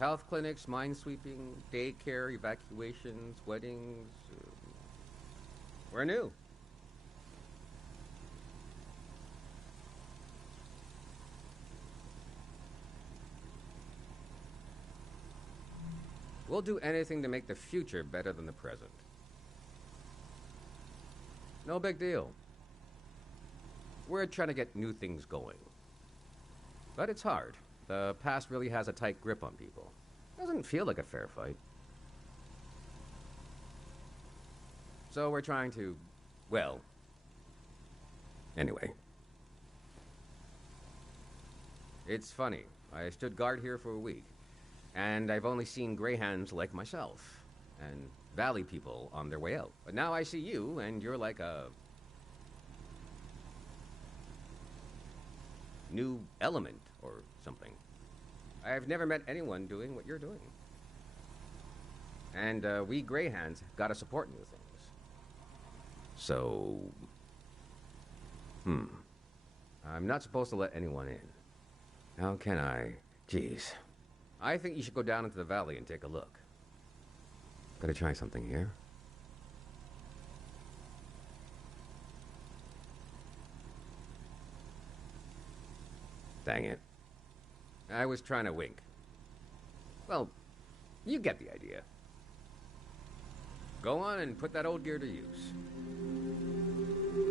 Health clinics, mine sweeping, daycare, evacuations, weddings. We're new. We'll do anything to make the future better than the present. No big deal. We're trying to get new things going. But it's hard. The past really has a tight grip on people. Doesn't feel like a fair fight. So we're trying to, well, anyway. It's funny. I stood guard here for a week. And I've only seen greyhounds like myself, and valley people on their way out. But now I see you, and you're like a new element or something. I've never met anyone doing what you're doing. And we Greyhands gotta support new things. So... I'm not supposed to let anyone in. How can I? Jeez. I think you should go down into the valley and take a look. Gotta try something here. Dang it. I was trying to wink. Well, you get the idea. Go on and put that old gear to use.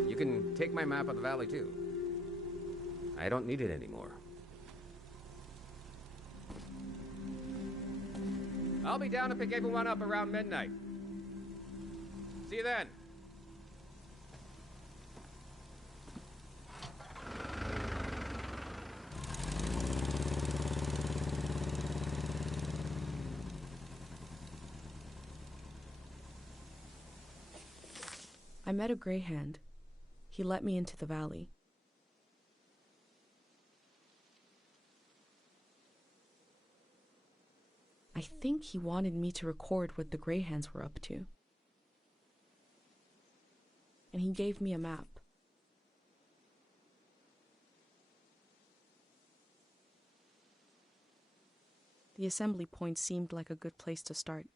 You can take my map of the valley, too. I don't need it anymore. I'll be down to pick everyone up around midnight. See you then. I met a Greyhand. He let me into the valley. I think he wanted me to record what the Greyhands were up to. And he gave me a map. The assembly point seemed like a good place to start.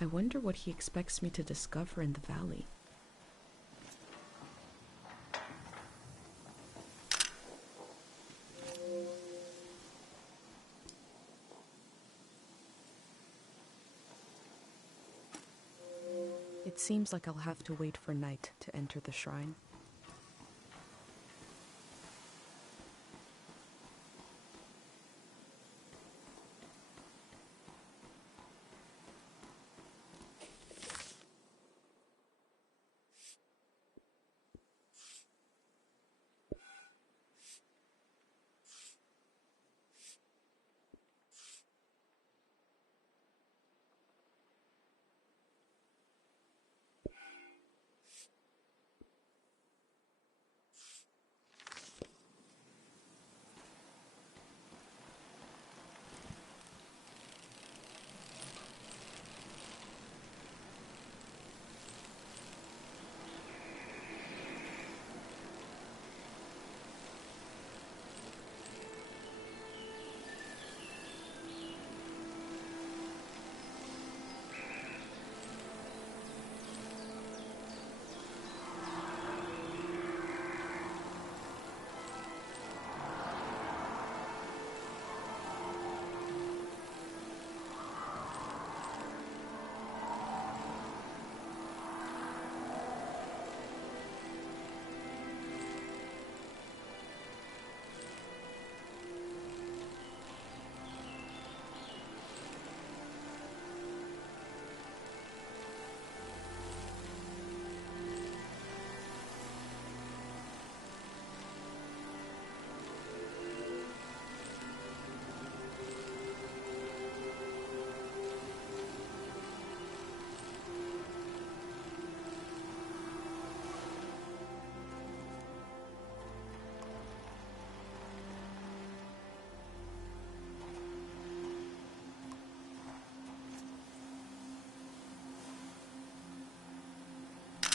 I wonder what he expects me to discover in the valley. It seems like I'll have to wait for night to enter the shrine.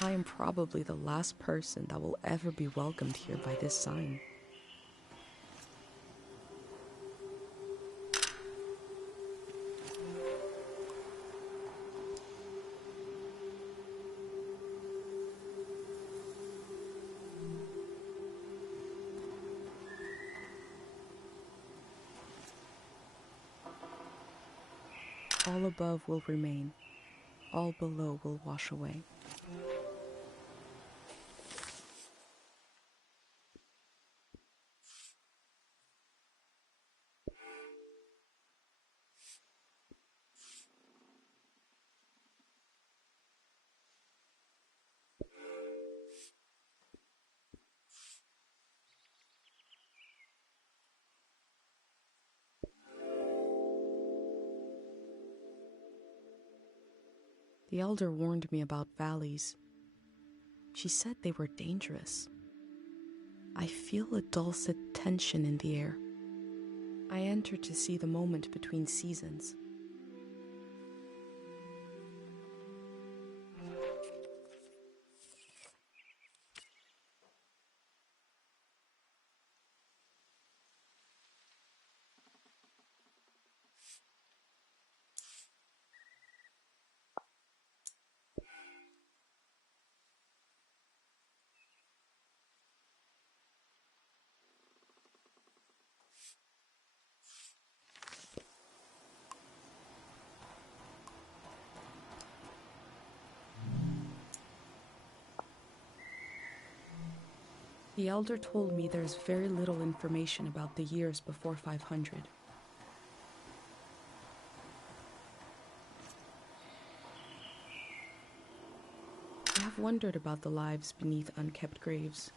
I am probably the last person that will ever be welcomed here by this sign. All above will remain, all below will wash away. The elder warned me about valleys. She said they were dangerous. I feel a dulcet tension in the air. I enter to see the moment between seasons. The elder told me there's very little information about the years before 500. I have wondered about the lives beneath unkept graves.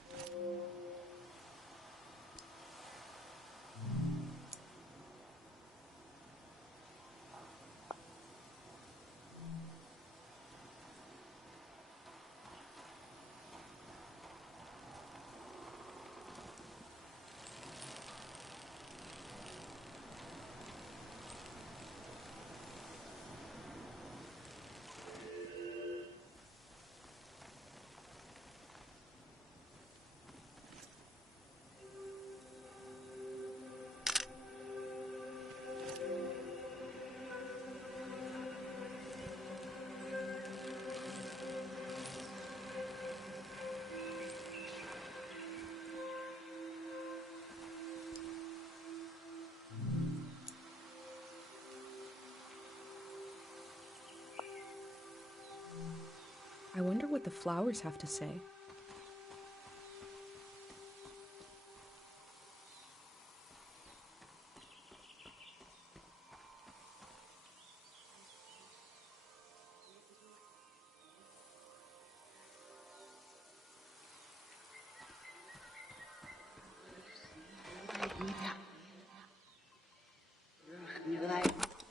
I wonder what the flowers have to say.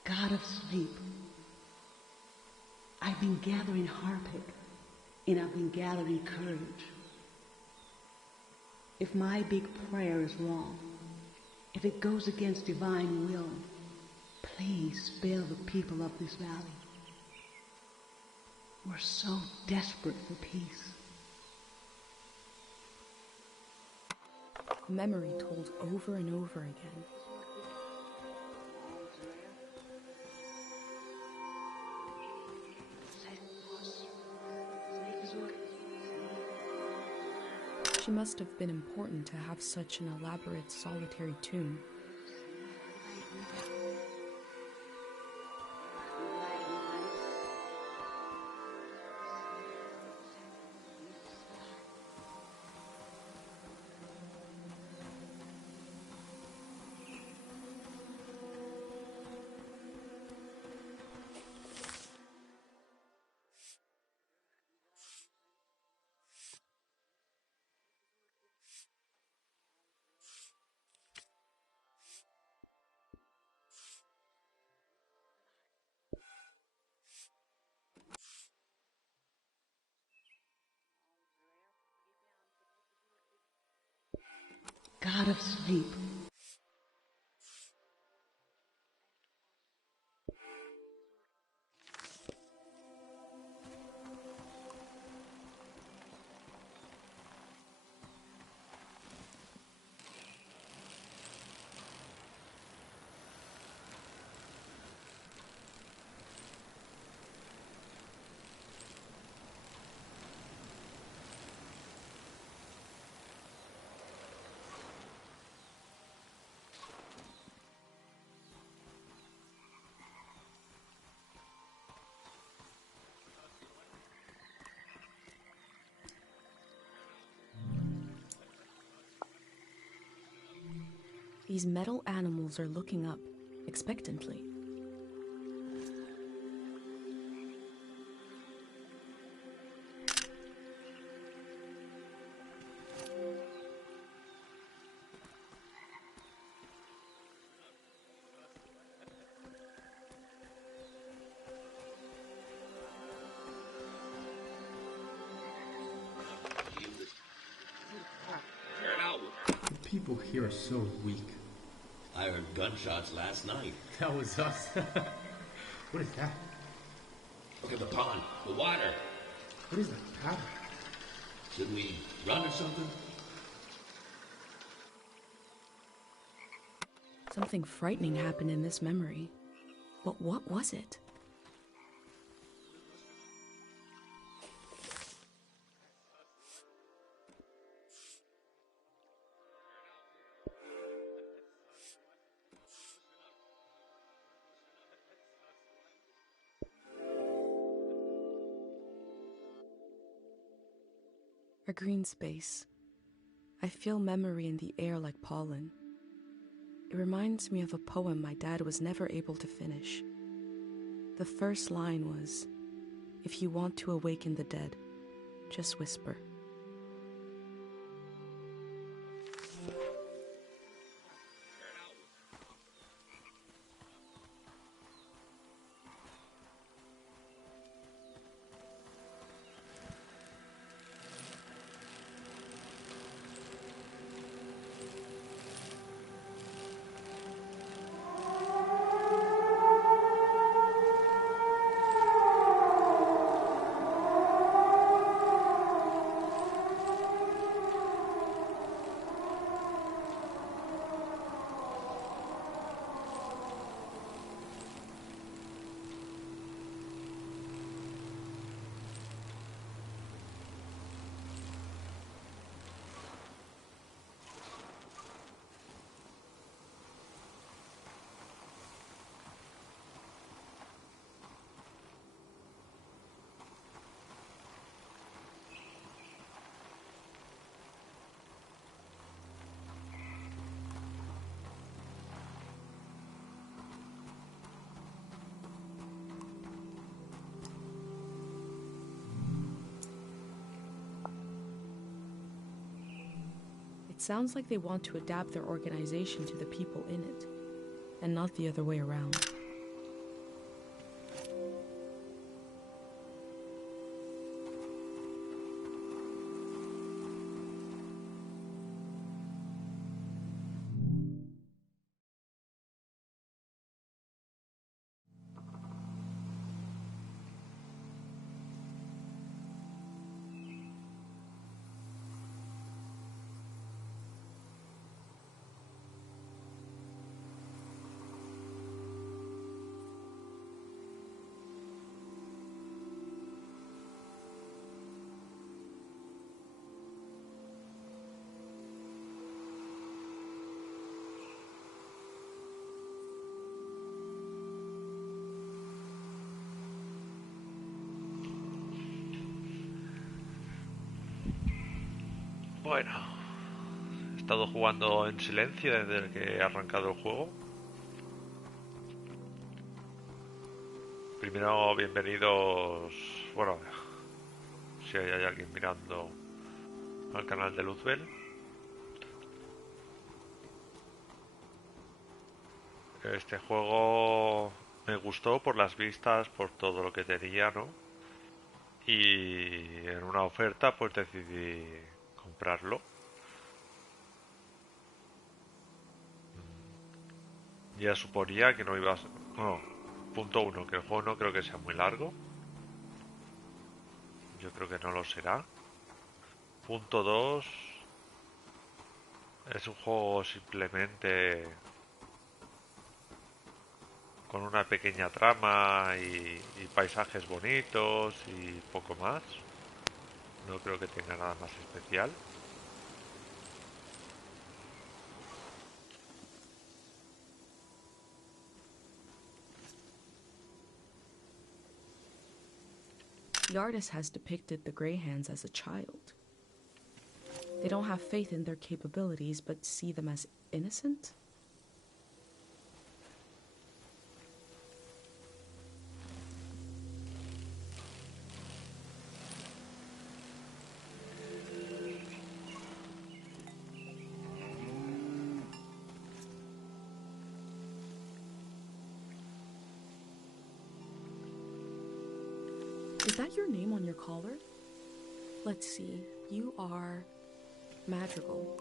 God of sleep, I've been gathering heartache and I've been gathering courage. If my big prayer is wrong, if it goes against divine will, please spare the people of this valley. We're so desperate for peace. Memory told over and over again. She must have been important to have such an elaborate solitary tomb. God of sleep, These metal animals are looking up, expectantly. people here are so weak. I heard gunshots last night. That was us. What is that? Look at the pond, the water. What is that pattern? Should we run or something? Something frightening happened in this memory. But what was it? A green space. I feel memory in the air like pollen. It reminds me of a poem my dad was never able to finish. The first line was, "If you want to awaken the dead, just whisper." It sounds like they want to adapt their organization to the people in it, and not the other way around. Bueno, he estado jugando en silencio desde que he arrancado el juego. Primero, bienvenidos, bueno, si hay alguien mirando al canal de Luzbel. Este juego me gustó por las vistas, por todo lo que tenía, ¿no? Y en una oferta pues decidí comprarlo. Ya suponía que no iba a... No, punto 1, que el juego no creo que sea muy largo. Yo creo que no lo será. Punto 2, es un juego simplemente con una pequeña trama y paisajes bonitos y poco más. No creo que tenga nada más especial. The artist has depicted the Greyhands as a child. They don't have faith in their capabilities, but see them as innocent? Is that your name on your collar? Let's see. You are Madrigal.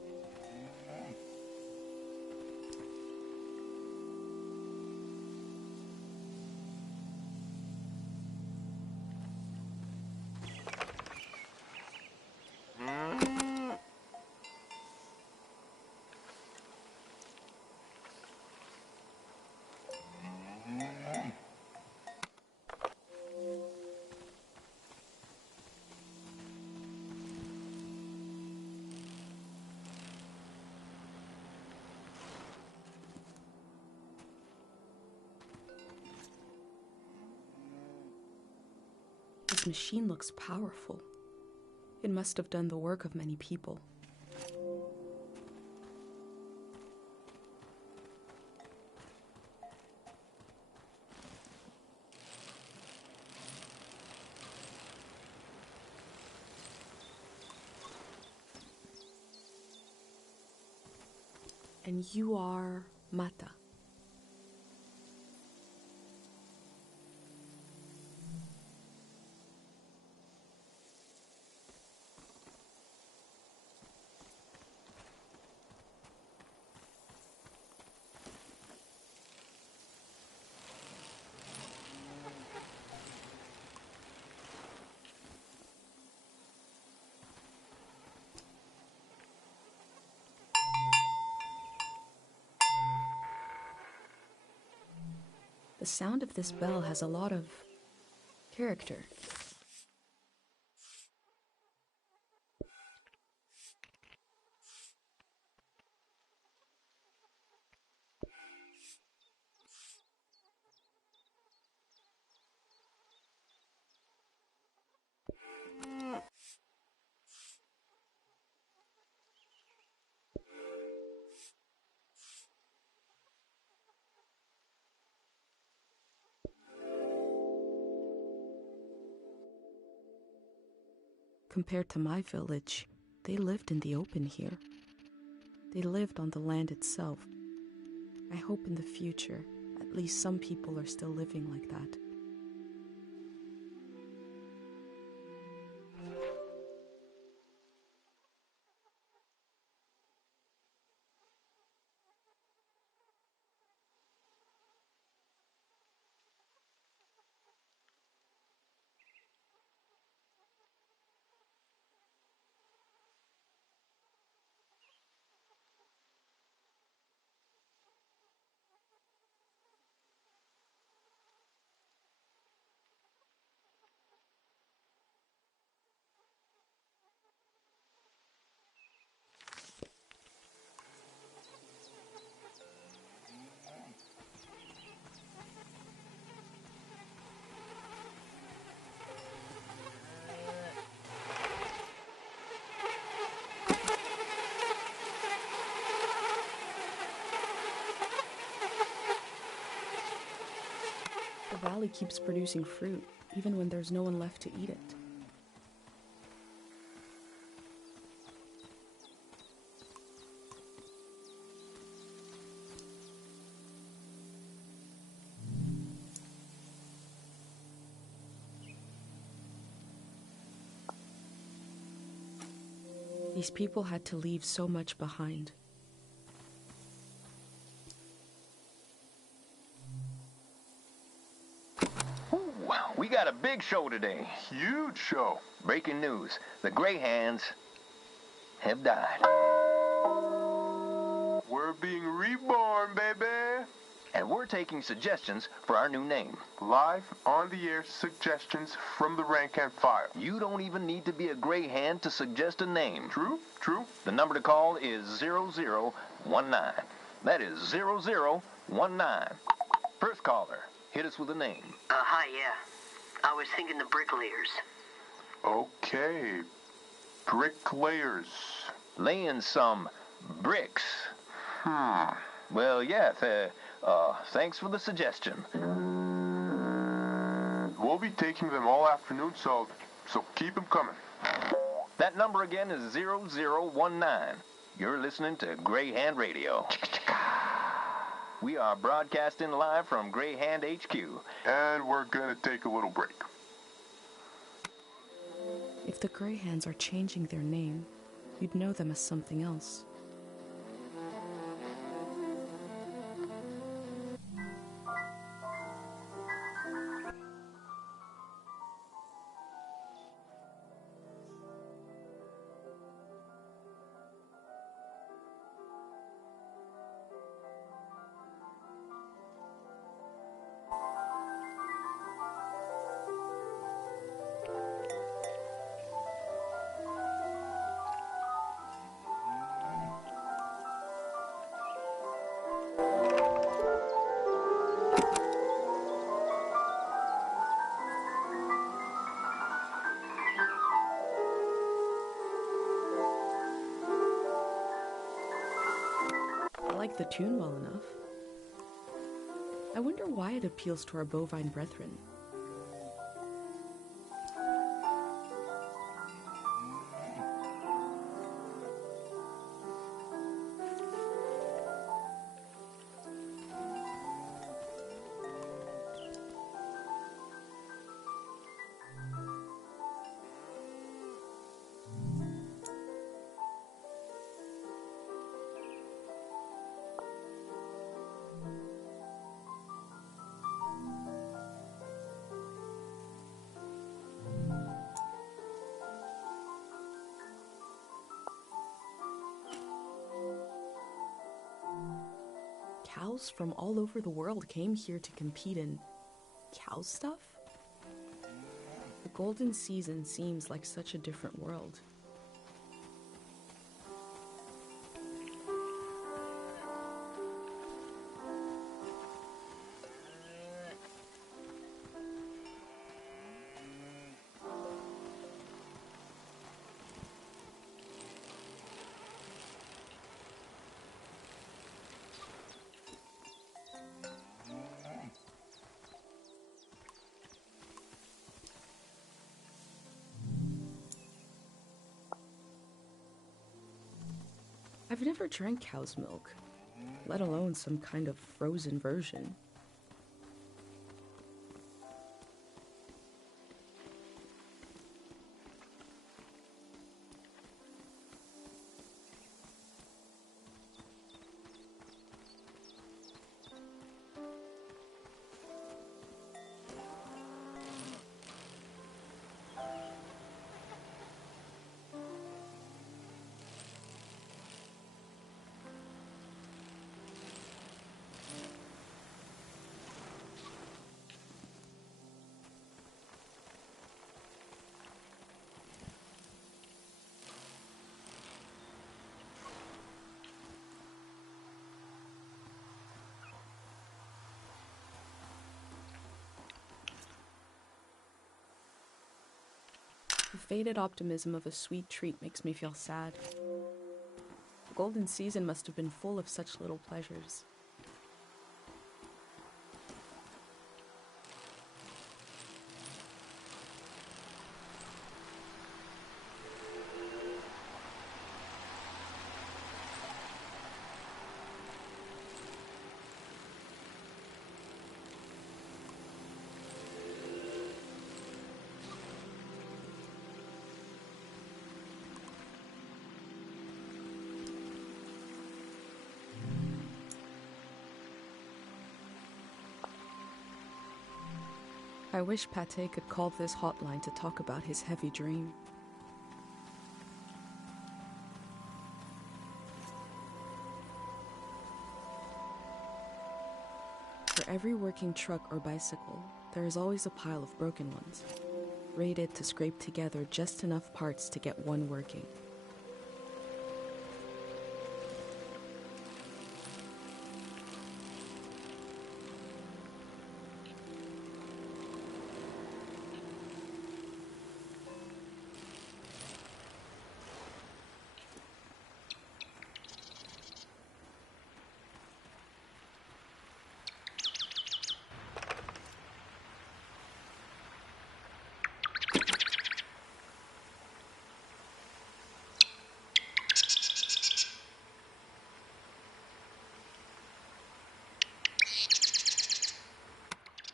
This machine looks powerful. It must have done the work of many people. And you are Mata. The sound of this bell has a lot of character. Compared to my village, they lived in the open here. They lived on the land itself. I hope in the future, at least some people are still living like that. The valley keeps producing fruit, even when there's no one left to eat it. These people had to leave so much behind. We got a big show today. Huge show. Breaking news. The Gray Hands have died. We're being reborn, baby. And we're taking suggestions for our new name. Live on the air suggestions from the rank and file. You don't even need to be a Gray Hand to suggest a name. True, true. The number to call is 0019. That is 0019. First caller, hit us with a name. Hi, yeah. I was thinking the bricklayers. Okay. Bricklayers. Laying some bricks. Well, yeah, thanks for the suggestion. We'll be taking them all afternoon, so keep them coming. That number again is 0019. You're listening to Gray Hand Radio. We are broadcasting live from Gray Hand HQ. And we're going to take a little break. If the Gray Hands are changing their name, you'd know them as something else. like the tune well enough. I wonder why it appeals to our bovine brethren. Cows from all over the world came here to compete in cow stuff? The golden season seems like such a different world. I've never drank cow's milk, let alone some kind of frozen version. The faded optimism of a sweet treat makes me feel sad. The golden season must have been full of such little pleasures. I wish Pate could call this hotline to talk about his heavy dream. For every working truck or bicycle, there is always a pile of broken ones, rated to scrape together just enough parts to get one working.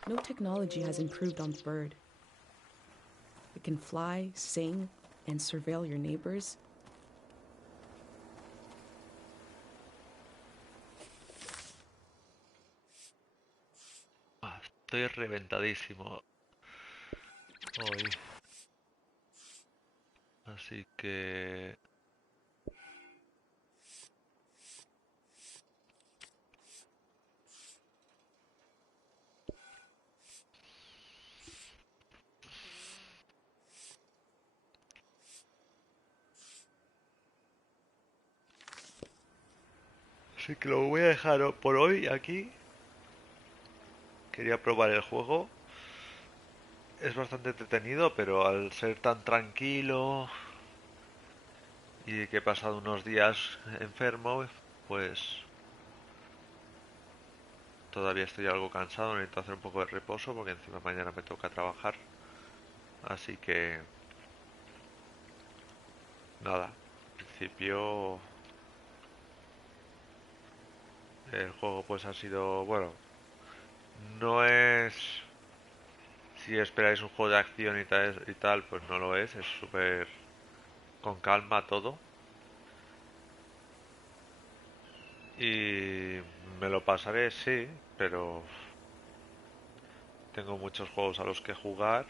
No technology has improved on the bird. It can fly, sing, and surveil your neighbors. Estoy reventadísimo hoy. Así que... Así que lo voy a dejar por hoy aquí. Quería probar el juego. Es bastante entretenido, pero al ser tan tranquilo y que he pasado unos días enfermo, pues todavía estoy algo cansado, necesito hacer un poco de reposo porque encima mañana me toca trabajar. Así que nada, en principio el juego pues ha sido, bueno, no es, si esperáis un juego de acción y tal, pues no lo es súper con calma todo. Y me lo pasaré, sí, pero tengo muchos juegos a los que jugar.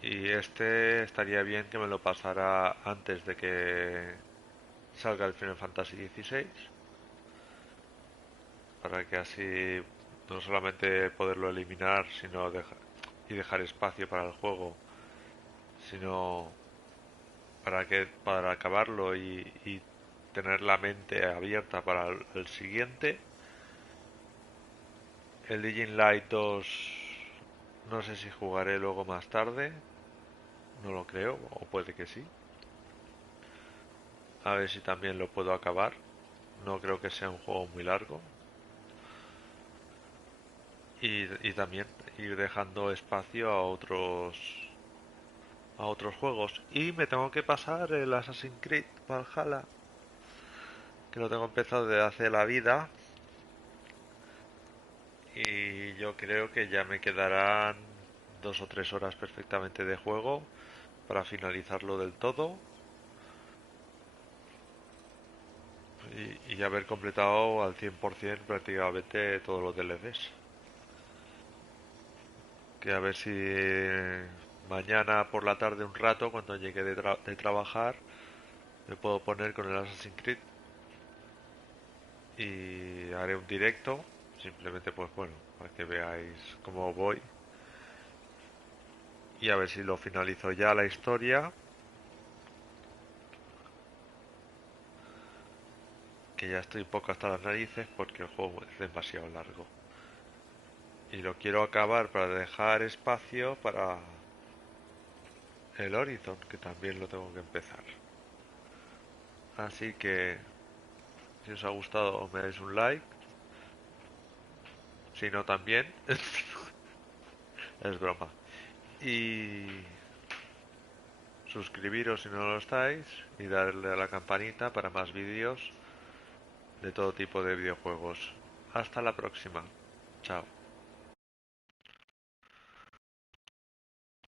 Y este estaría bien que me lo pasara antes de que salga el Final Fantasy XVI. Para que así no solamente poderlo eliminar y dejar espacio para el juego, sino para acabarlo y tener la mente abierta para el siguiente. El Dying Light 2 no sé si jugaré luego más tarde, no lo creo, o puede que sí. A ver si también lo puedo acabar. No creo que sea un juego muy largo. Y también ir dejando espacio a otros juegos. Y me tengo que pasar el Assassin's Creed Valhalla, que lo tengo empezado desde hace la vida. Y yo creo que ya me quedarán 2 o 3 horas perfectamente de juego para finalizarlo del todo y haber completado al 100% prácticamente todos los DLCs. Que a ver si mañana por la tarde un rato, cuando llegue de trabajar, me puedo poner con el Assassin's Creed y haré un directo, simplemente pues bueno, para que veáis cómo voy y a ver si lo finalizo ya la historia, que ya estoy un poco hasta las narices porque el juego es demasiado largo y lo quiero acabar para dejar espacio para el Horizon, que también lo tengo que empezar. Así que si os ha gustado me dais un like, si no también. Es broma. Y suscribiros si no lo estáis y darle a la campanita para más vídeos de todo tipo de videojuegos. Hasta la próxima. Chao.